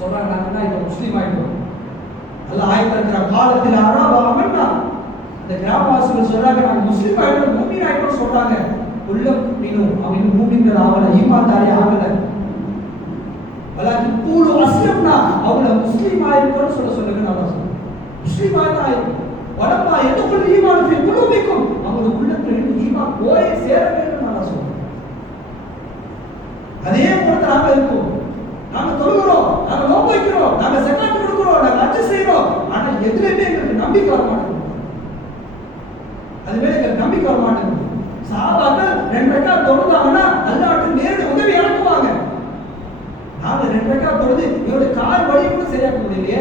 சொல்றாங்க நாங்க தான் இப்ப முஸ்லீம் ஆயிட்டோம். அல்லாஹ் ஆயத்திருக்கிற காலத்தில் அராபா அமன்னா, இந்த கிராமவாசிகள் சொல்றாங்க நாங்க முஸ்லீம் ஆயிட்டோம், மூமின் ஆயிட்டோம் சொல்றாங்க. உள்ளம் மீனும் அவங்க மூமின்கள் ஆகல, ஈமான்தாரி ஆகல. வலாக்கின் கூலு அஸ்லம்னா, அவங்கள முஸ்லீம் ஆயிருக்கோன்னு சொல்லுங்க. நல்லா சொல்லுங்க, முஸ்லீம் ஆயிருக்கும். வலமா எதுக்குள் ஈமான் ஃபீ குலூபிக்கும், அவங்க உள்ளத்துல இருந்து ஈமான் போய் சேர வேண்டும். நல்லா சொல்லுங்க. அதே போல நாம இருக்கோம். நாம தொழுகிறோம், நாம நோன்பு வைக்கிறோம், நாம ஸகாத் கொடுக்கிறோம், நாம ஹஜ் செய்றோம். ஆனா எதுலயுமே எங்களுக்கு நம்பிக்கை வர மாட்டேங்குது. அதுவே எங்களுக்கு நம்பிக்கை வர மாட்டேங்குது. சஹாபாக்கள் 2 ரக்காத் தொழுதாங்கன்னா அல்லாஹ்வுக்கு நேரடி உதவி இறக்குவாங்க. நாம 2 ரக்காத் தொழுது இவருடைய கால் வலி கூட சரியாக்க முடியலையே.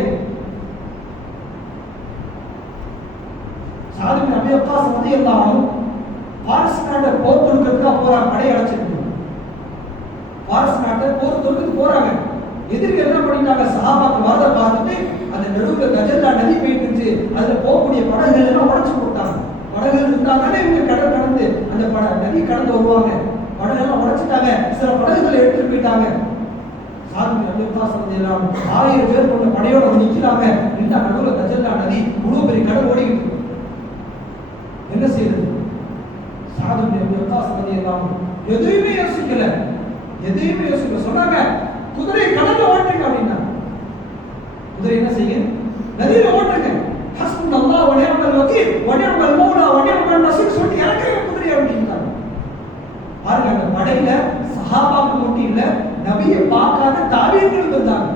சாது பின் அபீ வக்காஸ் ரலியல்லாஹு அன்ஹு பாரிஸ் நாட்டை போர் தொடுக்கிறதுக்கு போறாங்க, படை அழைச்சிட்டு. பாரிஸ் நாட்டை போர் தொடுக்கிறதுக்கு போறாங்க. எதிரிகள் என்ன பண்ணிட்டாங்க, சஹாபாக்கள் வரத பார்த்துட்டு அந்த நடுவுல கஜல்லா நதி போயிட்டு இருந்துச்சு, அதுல போகக்கூடிய படகுகள் எல்லாம் உடைச்சு போட்டாங்க. படகுகள் இருந்தாலே இவங்க கடல் கடந்து அந்த நதி கடந்து வருவாங்க. படகெல்லாம் உடைச்சிட்டாங்க. சில படகுகளை எடுத்துட்டு போயிட்டாங்க. சாது பின் அபீ வக்காஸ் ரலியல்லாஹு அன்ஹு 1000 பேர் கொண்ட படையோட நிக்கிறாங்க. இந்த நடுவுல கஜல்லா நதி முழு பெரிய கடல் ஓடிக்கிட்டு இருக்கு. என்ன செய்யறது? சாது பின் அபீ வக்காஸ் ரலியல்லாஹு அன்ஹு எதையுமே யோசிக்கல, எதையுமே யோசிக்கல. சொன்னாங்க குதிரையை கடல்ல ஓட்டுங்க அப்படின்னா. குதிரை என்ன செய்யுங்க, நதியில ஓட்டுங்க. ஹஸ்புனல்லாஹ் வ நிஅமல் வகீல் வ நிஅமல் மௌலா வ நிஅமல் நஸீர் சொல்லி இறக்குங்க குதிரை அப்படின்றாங்க. பாருங்க, அந்த படையில சஹாபாக்கள் மட்டும் இல்ல, நபியை பார்க்காத தாபீன்களும் இருந்தாங்க.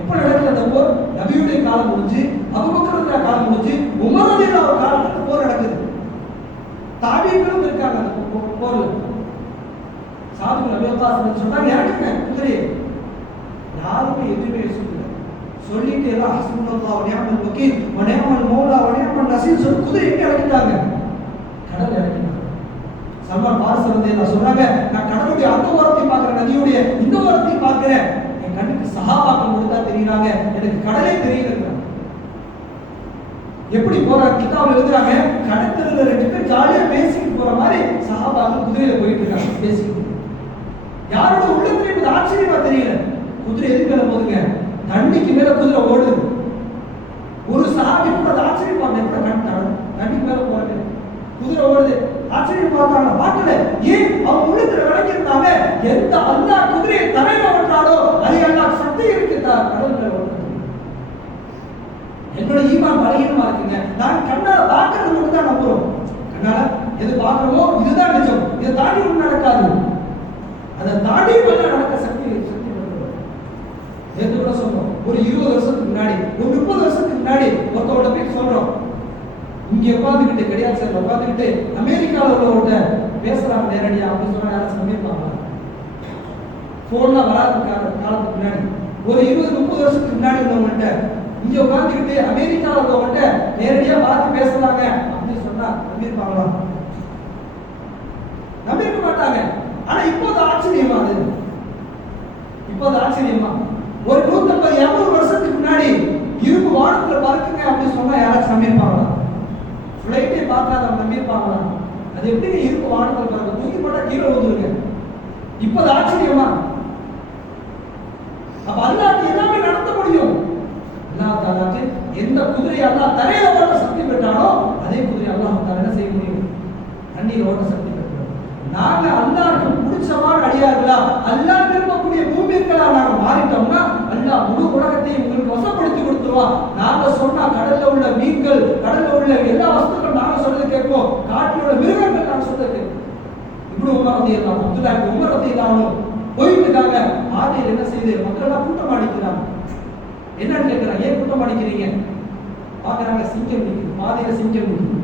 எப்ப நடக்குது அந்த போர்? நபியுடைய காலம் முடிஞ்சு, அபூபக்கருடைய காலம் முடிஞ்சு, உமர் ரலியல்லாஹு காலத்துல போர் நடக்குது. தாபீன்களும் இருக்காங்க அந்த போர்ல. சாது பின் அபீ வக்காஸ் சொன்னாங்க இறக்குங்க குதிரையை. யாருமே எதுவுமே சொல்லல. சொல்லிட்டு எல்லாம் ஹஸ்புனல்லாஹ் வ நிஅமல் வகீல் வ நிஅமல் மௌலா வ நிஅமல் நஸீர் சொல்லி குதிரை எங்க இறக்கிட்டாங்க? கடல்ல இறக்கிட்டாங்க. சல்மான் பாரிஸ் ரலியல்லாஹு சொல்றாங்க, நான் கடலுடைய அந்த ஓரத்தை பார்க்கிறேன், நதியுடைய இந்த ஓரத்தை பார்க்கிறேன். என் கண்ணுக்கு சஹாபாக்கள் மட்டும் தான் தெரியுறாங்க, எனக்கு கடலே தெரியல. எப்படி போற கிதாப் எழுதுறாங்க, கடற்கரையில 2 பேர் ஜாலியா பேசிட்டு போற மாதிரி சஹாபாக்கள் குதிரையில போயிட்டு இருக்காங்க பேசிட்டு. யாரோட உள்ளத்துல இது ஆச்சரியமா தெரியல. குதிரை எதுக்கு மேல போகுதுங்க? தண்ணிக்கு மேல குதிரை ஓடுது. ஒரு சஹாபி கூட ஆச்சரியமா தண்ணிக்கு மேல போறது குதிரை ஓடுது. ஆச்சரியம் பார்த்தாங்க, பார்க்கல. ஏன் அவங்க உள்ளத்துல விளக்கியிருந்தாங்க, எந்த அல்லாஹ் குதிரையை தரையில ஓட்டுறாரோ அது அல்லாஹ் சக்தி இருக்கு கடல் மேல ஓடுறது. என்னோட ஈமான் பலகீனமா இருக்குங்க. நான் கண்ணால பார்க்கறது மட்டும் தான் நம்புறோம். கண்ணால எது பார்க்கறோமோ இதுதான் நிஜம், இதை தாண்டி ஒன்றும் நடக்காது. அதை தாண்டி பண்ண நடக்க சக்தி நேற்று கூட சொல்றோம். ஒரு 20 வருஷத்துக்கு முன்னாடி, ஒரு 30 வருஷத்துக்கு முன்னாடி ஒருத்தோட போய் சொல்றோம், இங்க உட்காந்துக்கிட்டு கிடையாது சார், உட்காந்துக்கிட்டு அமெரிக்காவில் உள்ளவர்கிட்ட பேசுறாங்க நேரடியா அப்படின்னு சொன்னா யாரும் சமைப்பாங்க. போன்லாம் வராத காலத்துக்கு முன்னாடி, ஒரு 20-30 வருஷத்துக்கு முன்னாடி உள்ளவங்கள்ட்ட இங்க உட்காந்துக்கிட்டு அமெரிக்காவில் உள்ளவங்கள்ட்ட நேரடியா பார்த்து பேசுறாங்க அப்படின்னு சொன்னா நம்பியிருப்பாங்களா? நம்பியிருக்க மாட்டாங்க. ஆனா இப்போது ஆச்சரியமா, அது இப்போது ஆச்சரியமா, ஒரு 150-200 வருஷத்துக்கு முன்னாடி இரும்பு வானத்துல பறக்குங்க அப்படின்னு சொன்னா யாராச்சும் நம்பியிருப்பாங்களா? ஃபிளைட்டே பார்க்காத நம்பியிருப்பாங்களா? அது எப்படி இரும்பு வானத்துல பறக்க, தூக்கி போட்டா கீழே விழுந்துருங்க. இப்போது ஆச்சரியமா? அப்ப அல்லாஹ் எல்லாமே நடத்த முடியும். அல்லாஹ் தஆலாக்கு எந்த குதிரை அல்லாஹ் தரையில ஓட்ட சக்தி பெற்றானோ அதே குதிரை அல்லாஹ் தஆலா என்ன செய்ய முடியும்? தண்ணீர் ஓட்ட சக்தி பெற்றான். நாங்க அல்லாஹ்க்கு பிடிச்சமான அடியார்களா, அல்லாஹ் விரும்பக்கூடிய பூமிகளா நாங்க மாறிட்டோம்னா அல்லாஹ் முழு உலகத்தையும் உங்களுக்கு வசப்படுத்தி கொடுத்துருவான். நாங்க சொன்னா கடல்ல உள்ள மீன்கள், கடல்ல உள்ள எல்லா வஸ்துக்கள் நாங்க சொல்றது கேட்போம், காட்டில் உள்ள மிருகங்கள் நாங்க சொல்றது கேட்போம். இப்னு உமர் ரலியல்லாஹு அன்ஹு, அப்துல்லாஹ் இப்னு உமர் ரலியல்லாஹு அன்ஹு போயிட்டு இருக்காங்க. பாதையில் என்ன செய்யுது, மக்கள் எல்லாம் கூட்டம் அடிக்கிறாங்க. என்னன்னு கேட்கிறாங்க, ஏன் கூட்டம் அடிக்கிறீங்க? பாக்குறாங்க சிங்கம் நிற்குது, பாதையில சிங்கம் நிற்குது.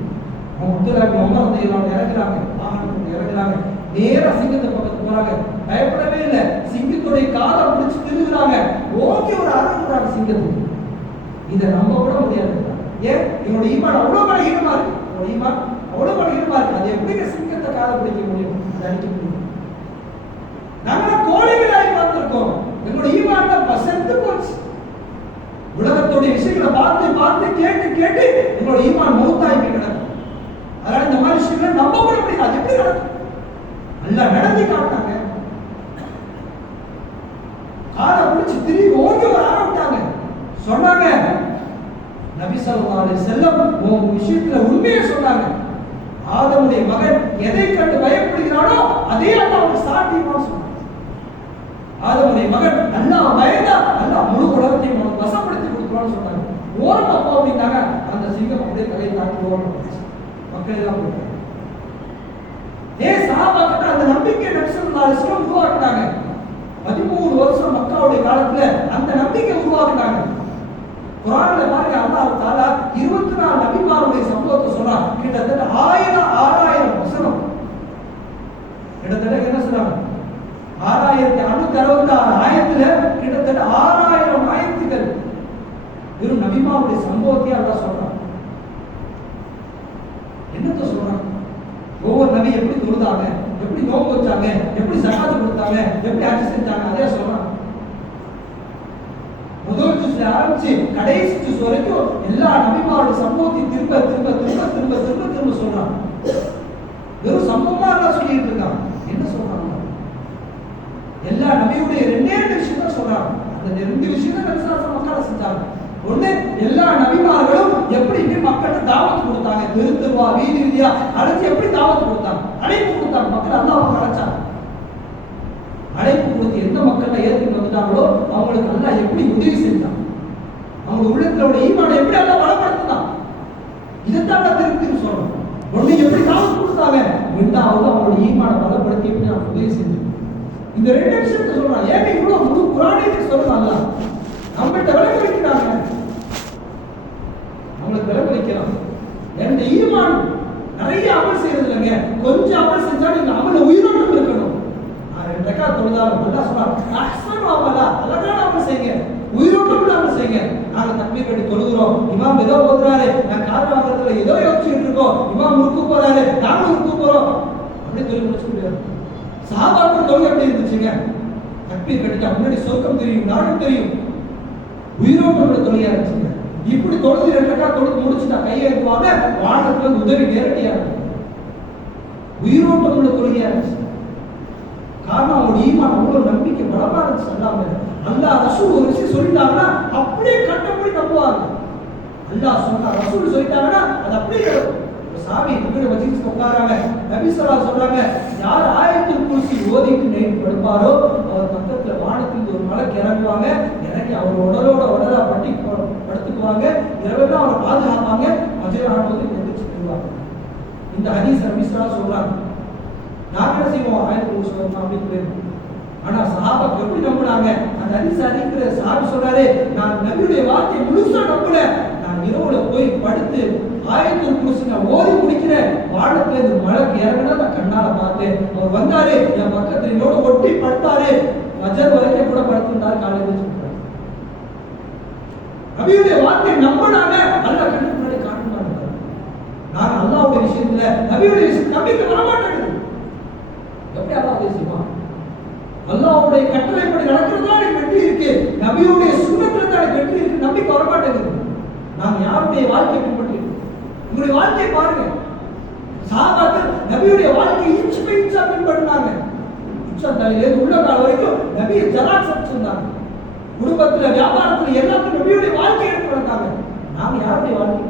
அப்துல்லாஹ் இப்னு உமர் ரலியல்லாஹு அன்ஹு இறங்குறாங்க, வாகனத்துக்கு இறங்குறாங்க, நேரா சிங்கத்தை பக்கத்துக்கு போறாங்க. பயப்படவே இல்லை, சிங்கத்துடைய காலை பிடிச்சு திருகுறாங்க, ஓகே ஒரு அரங்குறாங்க சிங்கத்துக்கு. இதை நம்ப கூட முடியாது. ஏன் இவனோட ஈமான் அவ்வளவு பலகீனமா இருக்கு, இவனோட ஈமான் அவ்வளவு பலகீனமா இருக்கு. அது எப்படி சிங்கத்தை கால பிடிக்க முடியும், அதை அடிக்க முடியும்? நாங்க கோழிகளாய் பார்த்திருக்கோம், எங்களோட ஈமான் செத்து போச்சு. உலகத்துடைய விஷயங்களை பார்த்து பார்த்து கேட்டு கேட்டு எங்களோட ஈமான் மௌத்தாய் கிடக்கும். அதனால இந்த மாதிரி விஷயங்களை நம்ப கூட முடியாது. அது எப்படி நடக்கும்? நல்லா நடத்தி காட்டாங்க, காலை பிடிச்சி திரும்பி ஓடி வர ஆரம்பிட்டாங்க. சொன்னாங்க நபி ஸல்லல்லாஹு அலைஹி வஸல்லம் உங்க விஷயத்துல உண்மையை சொன்னாங்க. ஆதமுடைய மகன் எதை கண்டு பயப்படுகிறானோ அதே அல்லாஹ் அவனுக்கு சாட்டியமா சொன்னாங்க. ஆதமுடைய மகன் அல்லாஹ் பயந்தா அல்லாஹ் முழு உலகத்தையும் அவனுக்கு வசப்படுத்தி கொடுக்குறான்னு சொன்னாங்க. ஓரம் அப்பா அப்படின்னாங்க, அந்த சிங்கம் அப்படியே தலையை தாக்கி ஓரம் மக்கள் எல்லாம் போட்டாங்க. சஹாபாக்கள் அந்த நம்பிக்கை நபி ஸல்லல்லாஹு அலைஹி வஸல்லம் உருவாக்குனாங்க. 13 வருஷம் மக்காவுடைய காலத்துல அந்த நம்பிக்கை உருவாக்குனாங்க. குர்ஆன்ல பாருங்க, அல்லாஹ் தஆலா 24 நபிமாருடைய சம்பவத்தை சொல்றான். கிட்டத்தட்ட 6000 வசனம். கிட்டத்தட்ட என்ன சொல்றாங்க, 6666 ஆயத்துல கிட்டத்தட்ட 6000 ஆயத்துகள் வெறும் நபிமாருடைய சம்பவத்தை அல்லாஹ் சொல்றான். என்னத்த சொல்றான்? ஒவ்வொரு நபி எப்படி தொழுதாங்க, எப்படி நோன்பு வச்சாங்க, எப்படி ஸகாத் கொடுத்தாங்க, எப்படி ஹஜ் செஞ்சாங்க, அதே சொல்றான். முதல் ஜுஸ்ல ஆரம்பிச்சு கடைசி ஜுஸ் வரைக்கும் எல்லா நபிமாரோட சம்பவத்தை திரும்ப திரும்ப திரும்ப திரும்ப திரும்ப திரும்ப சொல்றான். வெறும் சம்பவமா எல்லாம் சொல்லிட்டு இருக்கான். என்ன சொல்றாங்க? எல்லா நபியுடைய ரெண்டே விஷயம் தான் சொல்றாங்க. அந்த 2 விஷயம் தான் நபிசாசம் மக்களை செஞ்சாங்க. ஒண்ணு, எல்லா நபிமார்களும் எப்படி மக்களுக்கு தாவத் கொடுத்தாங்க, தெருவா வீதி வீதியா அழைச்சு எப்படி தாவத் கொடுத்தாங்க, அழைப்பு கொடுத்தாங்க. மக்கள் அல்லாஹ்வை அழைச்சாங்க. அழைப்பு கொடுத்து எந்த மக்கள் ஏற்றுட்டு வந்துட்டாங்களோ அவங்களுக்கு அல்லாஹ் எப்படி உதவி செஞ்சான், அவங்க உள்ளத்துல ஈமானை எப்படி அல்லாஹ் பலப்படுத்தினான். இதைத்தான் திருப்பி சொல்றோம். ஒண்ணு எப்படி தாவத் கொடுத்தாங்க, ரெண்டாவது அவங்களோட ஈமானை பலப்படுத்தி எப்படி அவங்க உதவி செஞ்சாங்க. இந்த 2 விஷயத்தை சொல்றாங்க. ஏன் இவ்வளவு முழு குர்ஆனை சொல்றாங்க? நம்மகிட்ட விளக்க வைக்கிறாங்க, அவங்களுக்கு விளக்க வைக்கிறாங்க. என் ஈமான் நிறைய அமல் செய்யறது இல்லைங்க, கொஞ்சம் அமல் செஞ்சா நீங்க அமல உயிரோட்டம் இருக்கணும். நான் 2 ரக்காத் தொழுதாலும் அல்லாஹ் சொல்றான், அஹ்ஸனு அமலா, அழகான அமல் செய்யுங்க, உயிரோட்டம் அமல் செய்யுங்க. நாங்க தக்பீர் கட்டி தொழுகிறோம், இமாம் ஏதோ ஓதுறாரு, நான் கார் வாங்குறதுல ஏதோ யோசிச்சுட்டு இருக்கோம், இமாம் ருக்கு போறாரு, நானும் ருக்கு போறோம், அப்படியே தொழுகை முடிச்சு முடியாது. சஹாபாக்கள் தொழுகை எப்படி இருந்துச்சுங்க? தக்பீர் கட்டிட்டா முன்னாடி சொர்க்கம் தெரியும், நரகம் தெரியும், உயிரோட்டோட தொழுகையா இருந்துச்சுங்க. இப்படி தொழுது 2 ரக்காத் தொழுது முடிச்சுட்டா கையெழுத்துவாங்க, வானத்துல உதவி நேரடியா இருக்கும். உயிரோட்டம் உள்ள தொழுகையா இருந்துச்சு. காரணம் அவங்களோட ஈமான் அவ்வளவு நம்பிக்கை பலமா இருந்துச்சு. அல்லாஹ் ரசூல் ஒரு விஷயம் சொல்லிட்டாங்கன்னா அப்படியே கண்டபடி நம்புவாங்க. அல்லாஹ் சொன்னா ரசூல் சொல்லிட்டாங்கன்னா அது அப்படியே சாமி வீடு வச்சுட்டு உட்காராங்க. நபி ஸல்லல்லாஹு சொல்றாங்க, யார் ஆயத்துல் குர்சி ஓதிட்டு நைட் படுப்பாரோ அவர் பக்கத்துல வானத்தில் ஒரு மலக்கு இறங்குவாங்க, இறங்கி அவர் உடலோட உடலா பட்டி படுத்துக்குவாங்க, இரவெல்லாம் அவரை பாதுகாப்பாங்க, மஜ்ரிப் ஆனதுக்கு எந்திரிச்சு போவாங்க. இந்த ஹதீஸ் நபி ஸல்லல்லாஹு சொல்றாங்க. நாங்க என்ன செய்வோம், ஆயத்துல் குர்சி ஓதணும் அப்படின்னு போயிருக்கோம். ஆனா சஹாபாக்கள் எப்படி நம்பினாங்க? அந்த ஹதீஸ் அறிக்கிற சஹாபி சொல்றாரு, நான் நபியுடைய வார்த்தையை முழுசா நம்பல, நான் இரவுல போய் படுத்து ஆயத்துல் குர்சி நான் ஓதி முடிக்கிறேன், வானத்துல இந்த மலக்கு இறங்குனா நான் கண்ணால பார்த்தேன், அவர் வந்தாரு என் பக்கத்துல என்னோட ஒட்டி படுத்தாரு, ஃபஜர் வரைக்கும் கூட படுத்திருந்தாரு, காலையில சொல்றாரு. நபியுடைய வார்த்தையை நம்பினாங்க, அல்லாஹ் கண்ணு முன்னாடி காட்டுவாங்க. நான் அல்லாஹ்வுடைய விஷயத்துல நபியுடைய விஷயத்துல நம்பிக்கை வரமாட்டேங்குது. எப்படி அல்லாஹ் பேசுவான்? அல்லாஹ்வுடைய கட்டளைப்படி நடக்கிறதா எனக்கு வெற்றி இருக்கு, நபியுடைய சுன்னத்துல தான் எனக்கு வெற்றி இருக்கு, நம்பிக்கை வரமாட்டேங்குது. நாம் யாருடைய வாழ்க்கையை பின்பற்றி உங்களுடைய வாழ்க்கையை பாருங்க. சஹாபாக்கள் நபியுடைய வாழ்க்கையை இன்ச் பை இன்ச்சா பின்பற்றினாங்க. உச்சந்தலையிலிருந்து உள்ள கால் வரைக்கும் நபியை ஜராக்ஸ் வச்சிருந்தாங்க. குடும்பத்துல வியாபாரத்துல எல்லாத்துக்கும் நபியுடைய வாழ்க்கையை எடுத்து வந்தாங்க. நாம யாருடைய வாழ்க்கை?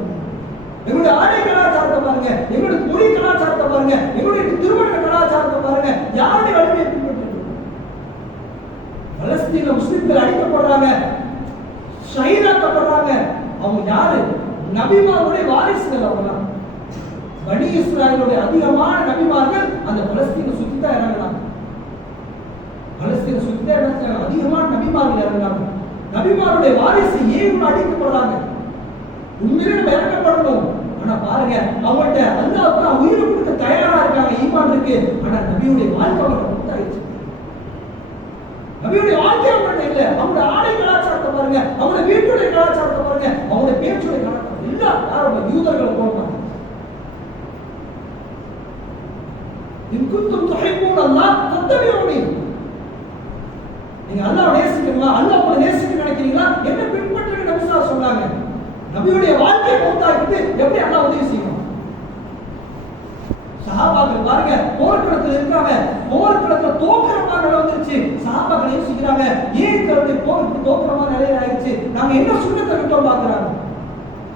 எங்களுடைய ஆடை கலாச்சாரத்தை பாருங்க, எங்களுடைய மொழி கலாச்சாரத்தை பாருங்க, எங்களுடைய திருமண கலாச்சாரத்தை பாருங்க, யாருடைய வழியை பின்பற்றிருக்கோம்? பலஸ்தீன்ல முஸ்லிம்கள் அடிக்கப்படுறாங்க, ஷஹீதாக்கப்படுறாங்க. அவங்க யாரு? நபிமாருடைய வாரிசுகள். அவங்க பனி இஸ்ராயேலுடைய அதிகமான நபிமார்கள் அந்த பலஸ்தீனை சுத்தி தான் இறங்கினாங்க. பலஸ்தீனை சுத்தி தான் இறங்கினாங்க, அதிகமான நபிமார்கள் இறங்கினாங்க. நபிமாருடைய வாரிசு ஏன் அடிக்கப்படுறாங்க? உண்மையிலே நம்ம இறக்கப்படணும். ஆனா பாருங்க, அவங்கள்ட்ட அல்லாஹ் உயிரை கொடுக்க தயாரா இருக்காங்க, ஈமான் இருக்கு. ஆனா நபியுடைய வாழ்க்கை அவங்களுக்கு கொடுத்தாயிடுச்சு. நபியுடைய வாழ்க்கை அவங்கள்ட்ட இல்ல. அவங்களோட ஆடை கலாச்சாரத்தை பாருங்க, அவங்களோட வீட்டுடைய கலாச்சாரத்தை பாருங்க, அவங்களோட பேச்சுடைய கலாச்சாரம் எல்லா யாரும் யூதர்களை போவாங்க. இன் குன்தும் துஹிப்பூன அல்லாஹ் ஃபத்தபிஊனி. நீங்க அல்லாஹ்வை நேசிக்கிறீங்களா, அல்லாஹ் உங்களை நேசிக்க நினைக்கிறீங்களா, என்ன பின்பற்றுங்க நபி ஸல்லல்லாஹு அலைஹி சொன்னாங்க. நபியுடைய வாழ்க்கையை பொறுத்தாக்கிட்டு எப்படி அல்லாஹ் உதவி செய்யணும். சஹாபாக்கள் பாருங்க, போர்க்களத்தில் இருக்காங்க, போர்க்களத்துல தோக்குற மாதிரி வந்துருச்சு. சஹாபாக்கள் யோசிக்கிறாங்க, ஏன் தன்னுடைய போருக்கு தோக்குற மாதிரி நிலையில ஆயிடுச்சு, நாங்க என்ன சுண்ணத்தை விட்டோம் பாக்குறாங்க.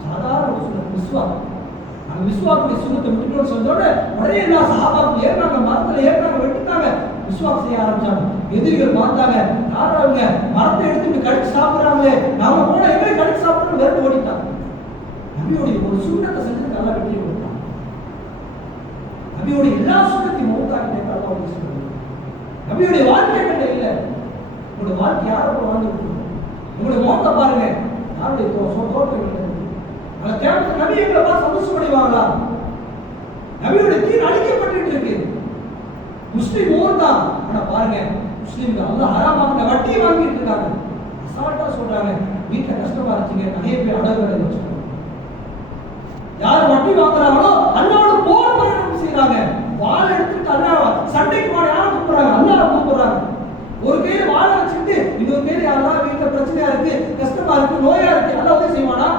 சாதாரண ஒரு சுண்ணத் மிஸ்வாக், அந்த மிஸ்வாக்குடைய சுண்ணத்தை விட்டுட்டோம்னு சொல்றோட உடனே எல்லா சஹாபாக்கள் ஏறினாங்க, மரத்துல ஏறினாங்க, வெட்டினாங்க, மிஸ்வாக் செய்ய ஆரம்பிச்சாங்க. எதிரிகள் பார்த்தாங்க, யாராவது மரத்தை எடுத்துட்டு கடிச்சு சாப்பிடுறாங்களே, நாம போன எங்களை கடிச்சு சாப்பிட்டு விரட்டு ஓடிட்டாங்க. நபியோடைய ஒரு சுண்ணத்தை செஞ்சு நல்லா வெற்றி கொடுத்தாங்க. நபியோடைய எல்லா சுண்ணத்தையும் மௌத்தாக்கிட்டே அல்லாஹ் வந்து சொல்றாங்க. நபியோடைய வாழ்க்கை என்ன இல்ல, உங்களுடைய வாழ்க்கை யாரோட வாழ்ந்துட்டு இருக்கோம். உங்களுடைய மௌத்தை பாருங்க, யாருடைய தோற்றம் இல்லை. அந்த கேமத்து நபி எங்களை பார்த்து சந்தோஷப்படைவாங்களா? நபியோடைய தீன் அழிக்கப்பட்டு இருக்கு. முஸ்லிம் ஊர் தான், ஆனா பாருங்க முஸ்லிம்கள் அல்லாஹ் ஹராமாக்கின வட்டி வாங்கிட்டு இருக்காங்க. அசால்ட்டா சொல்றாங்க, வீட்டுல கஷ்டமா இருந்துச்சுங்க, நிறைய பேர் அடகு வேலை வச்சுக்கோங்க. யார் வட்டி வாங்குறாங்களோ அல்லாஹ்வோட போர் பண்ணணும் செய்யறாங்க. வாளை எடுத்துட்டு அல்லாஹ் சண்டைக்கு போற யாரை கூப்பிடுறாங்க, அல்லாஹ் கூப்பிடுறாங்க. ஒரு கையில வாளை வச்சுட்டு இன்னொரு கையில அல்லாஹ் வீட்டுல பிரச்சனையா இருக்கு, கஷ்டமா இருக்கு, நோயா இருக்கு, அல்லாஹ் உதவி செய்வானா?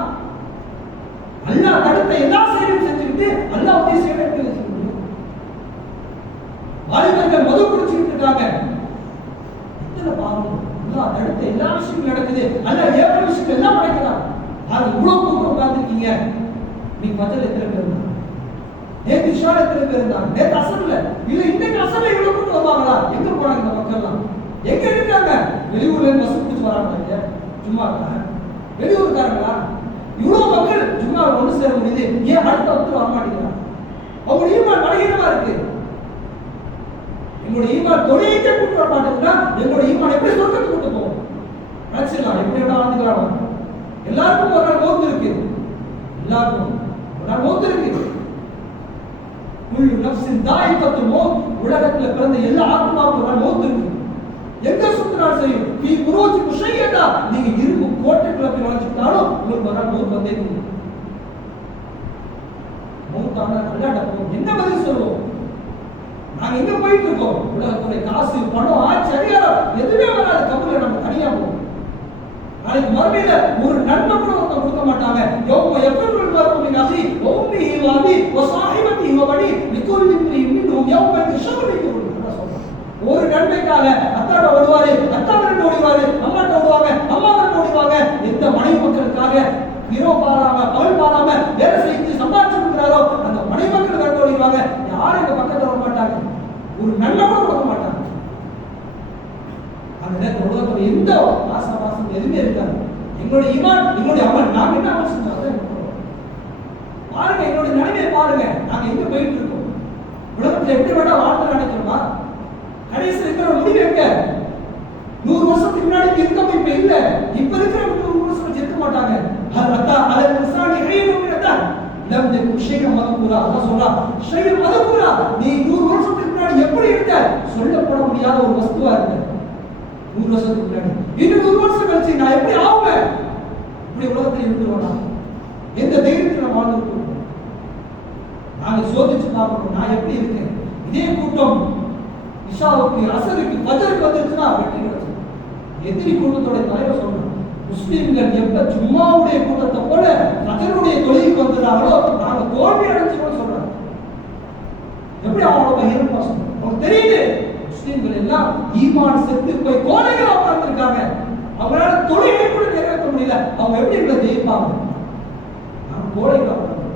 அல்லாஹ் தடுத்த எல்லா செயலையும் செஞ்சுக்கிட்டு அல்லாஹ் உதவி செய்ய முடியும். வாலிபர்கள் மது குடிச்சுக்கிட்டு இருக்காங்க, எத்தனை பாவம். அல்லாஹ் தடுத்த எல்லா விஷயங்களும் நடக்குது, அல்லாஹ் ஏற்ற விஷயம் எல்லாம் நடக்கிறான். அது இவ்வளவு கூட்டம் உட்கார்ந்துருக்கீங்க. நீ பஜல் எத்தனை பேர் இருந்தாங்க, நேற்று இஷா எத்தனை பேர் இருந்தாங்க, நேற்று அசர்ல இல்ல இன்னைக்கு அசர்ல இவ்வளவு கூட்டம் வருவாங்களா? எங்க போனாங்க இந்த மக்கள்லாம்? எங்க இருக்காங்க? வெளியூர்ல இருந்து பஸ் பிடிச்சு வராங்க, சும்மா இருக்காங்க. வெளியூர்காரங்களா? இவ்வளவு மக்கள் சும்மா ஒன்று சேர முடியுது, ஏன் அடுத்த ஒருத்தர் வர மாட்டேங்கிறாங்க? அவங்க ஈமான் பலகீனமா இருக்கு. எங்களுடைய ஈமான் தொழிலுக்கே கூட்டு வர மாட்டேங்குதுன்னா எங்களுடைய ஈமான் எப்படி சொர்க்கத்துக்கு கூட்டு போகும்? நினைச்சிடலாம், எப்படி வேணா வாழ்ந்துக்கலாம். எல்லாருக்கும் ஒரு நாள் மௌத் இருக்கு, எல்லாருக்கும் ஒரு நாள் மௌத் இருக்கு. குல்லு நஃப்ஸின் தாயிகத்துல் மௌத், உலகத்துல பிறந்த எல்லா ஆத்மாவுக்கும் ஒரு நாள் மௌத் இருக்கு. எங்க சுத்தினாலும் சரி, ஃபீ புரூஜ் முஷய்யதா, நீங்க இரும்பு கோட்டைக்குள்ள போய் நுழைஞ்சிட்டாலும் உங்களுக்கு ஒரு நாள் மௌத் வந்தே தீரும். மௌத் ஆனா அல்லாஹ்ட்ட என்ன பதில் சொல்லுவோம்? நாங்க எங்க போயிட்டு இருக்கோம்? உலகத்துடைய காசு, பணம், ஆட்சி, அதிகாரம் எதுவுமே வராது. கபூர்ல நம்ம தனியா போவோம். நாளைக்கு மறுமையில ஒரு நன்மை கூட ஒருத்தர் கொடுக்க மாட்டாங்க. யௌம யஃபிருல் மர்உ மின் அஹீஹி வ உம்மிஹி வ அபீஹி வ ஸாஹிபத்திஹி வ பனீஹி லிகுல்லி இம்ரிஇன் மின்ஹும் யௌமஇذ ஷஅனுன் யுக்னிஹி. ஒரு நன்மைக்காக அத்தாட ஓடுவாரு, அத்தாவிட்டு ஓடுவாரு, அம்மாட்ட ஓடுவாங்க, அம்மாவிட்டு ஓடுவாங்க. எந்த மனைவி மக்களுக்காக இரவு பாராம பகல் பாராம வேலை செஞ்சு சம்பாதிச்சு கொடுக்குறாரோ அந்த மனைவி மக்கள் வேலை ஓடிவாங்க. யாரும் எங்க பக்கத்துல வர மாட்டாங்க, ஒரு நன்மை கூட கொடுக்க மாட்டாங்க. அந்த நேரத்தில் உலகத்துல எந்த ஆசாபாசம் எதுவுமே இருக்காது. எங்களுடைய ஈமான், எங்களுடைய அமல், நாங்க என்ன அமல் செஞ்சாலும் பாருங்க, எங்களுடைய நிலைமையை பாருங்க. நாங்க எங்க போயிட்டு இருக்கோம்? உலகத்துல எப்படி வேணா வாழ்ந்து நினைக்கிறோமா? கடைசி இருக்கிற முடிவு எங்க? 100 வருஷத்துக்கு முன்னாடி இருக்க இப்ப இல்ல. இப்ப இருக்கிற 100 வருஷம் இருக்க மாட்டாங்க. ஹலத்தா அலல் இன்சானி ஹீனும் மினதா லம் யகுன் ஷைஅன் மذكورا. அல்லாஹ் சொல்றான், ஷைஅன் மذكورا, நீ 100 வருஷத்துக்கு முன்னாடி எப்படி இருக்க? சொல்லப்பட முடியாத ஒரு வஸ்துவா இருக்க 100 வருஷத்துக்கு முன்னாடி. இன்னும் 100 வருஷம் கழிச்சு நான் எப்படி ஆவேன்? இப்படி உலகத்தில் இருந்துருவானா? எந்த தைரியத்தில் நான் வாழ்ந்துருக்கோம்? நாங்க சோதிச்சு பார்க்கணும், நான் எப்படி இருக்கேன்? இதே கூட்டம் இஷாவுக்கு, அசருக்கு, ஃபஜருக்கு வந்துருச்சுன்னா வெற்றி கிடைச்சு. எதிரி கூட்டத்தோட தலைவர் சொல்றான், முஸ்லிம்கள் எப்ப ஜும்மாவுடைய கூட்டத்தை போல ஃபஜருடைய தொழுகைக்கு வந்துட்டாங்களோ நாங்க தோல்வி அடைஞ்சிருவோம் சொல்றாங்க. எப்படி அவங்களோட பகிரமா சொல்றாங்க? அவங்களுக்கு தெரியுது முஸ்லிம்கள் எல்லாம் ஈமான் செத்து போய் கோழைகளா உட்கார்ந்துருக்காங்க. அவங்களால தொழுகை கூட நிறைவேற்ற முடியல. அவங்க எப்படி இவங்களை ஜெயிப்பாங்க? நாங்க கோழைகளா உட்கார்ந்து,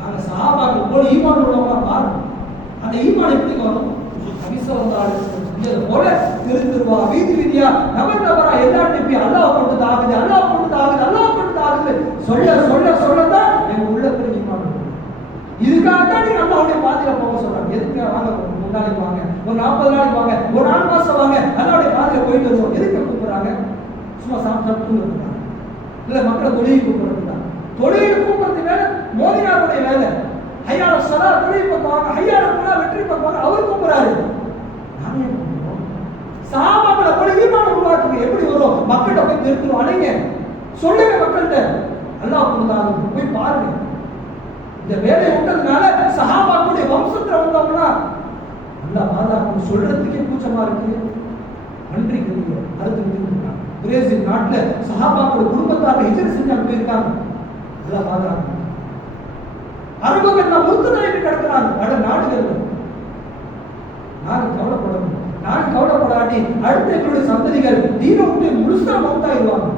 நாங்க சஹாபாக்கள் போல ஈமான் உள்ளவங்களா பாருங்க. அந்த ஈமான் எப்படி வரும்? இது போல திருந்துருவா வீதி வீதியா நபர் நபரா எல்லாத்தையும் போய் அல்லாஹ் கொண்டு தாகுது, அல்லாஹ் கொண்டு தாகுது, அல்லாஹ் கொண்டு தாகுது சொல்ல சொல்ல சொல்லதான் எங்க உள்ளத்துல ஈமான் வரும். இதுக்காக தான் நீங்க அல்லாஹ்வுடைய பாதையில போக சொல்றாங்க. எதுக்கு வாங்க, ஒரு நாளைக்கு வாங்க, ஒரு 40 நாளைக்கு வாங்க, ஒரு 4 மாசம் வாங்க, அல்லாஹ்வுடைய பாதையில போயிட்டு வருவோம். எதுக்கு கூப்பிடுறாங்க? சும்மா சாப்பிட்டு கூப்பிடுறாங்க, இல்ல மக்களை தொழிலை கூப்பிடுறாங்க. தொழிலை கூப்பிடுறது வேலை மோதினாருடைய வேலை. ஐயால சலா தொழில் பக்குவாங்க, ஐயால போனா வெற்றி பக்குவாங்க, அவர் கூப்பிடுறாரு. நானே சஹாபாக்களை போல ஈமான் உருவாக்குங்க. எப்படி வரும்? மக்கள்கிட்ட போய் திருத்துறோம், அணைங்க சொல்லுங்க மக்கள்கிட்ட. அல்லாஹ் கொடுத்தாங்க, போய் பாருங்க. இந்த வேலையை விட்டதுனால சஹாபாக்களுடைய வம்சத்துல வந்தவங்களா அல்லாஹ் பாதுகாப்பு சொல்றதுக்கே கூச்சமா இருக்கு. நன்றி கொடுங்க. அடுத்து பிரேசில் நாட்டுல சஹாபாக்களோட குடும்பத்தார் ஹிஜ்ரத் செஞ்சாங்க, போயிருக்காங்க. அல்லாஹ் பாதுகாப்பு. அரபுகள் நான் முத்துதலைக்கு கிடக்கிறாங்க பல நாடுகள். நாங்க கவலைப்படாட்டி அடுத்த எங்களுடைய சந்ததிகள் தீன விட்டு முழுசா மௌத்தாயிருவாங்க.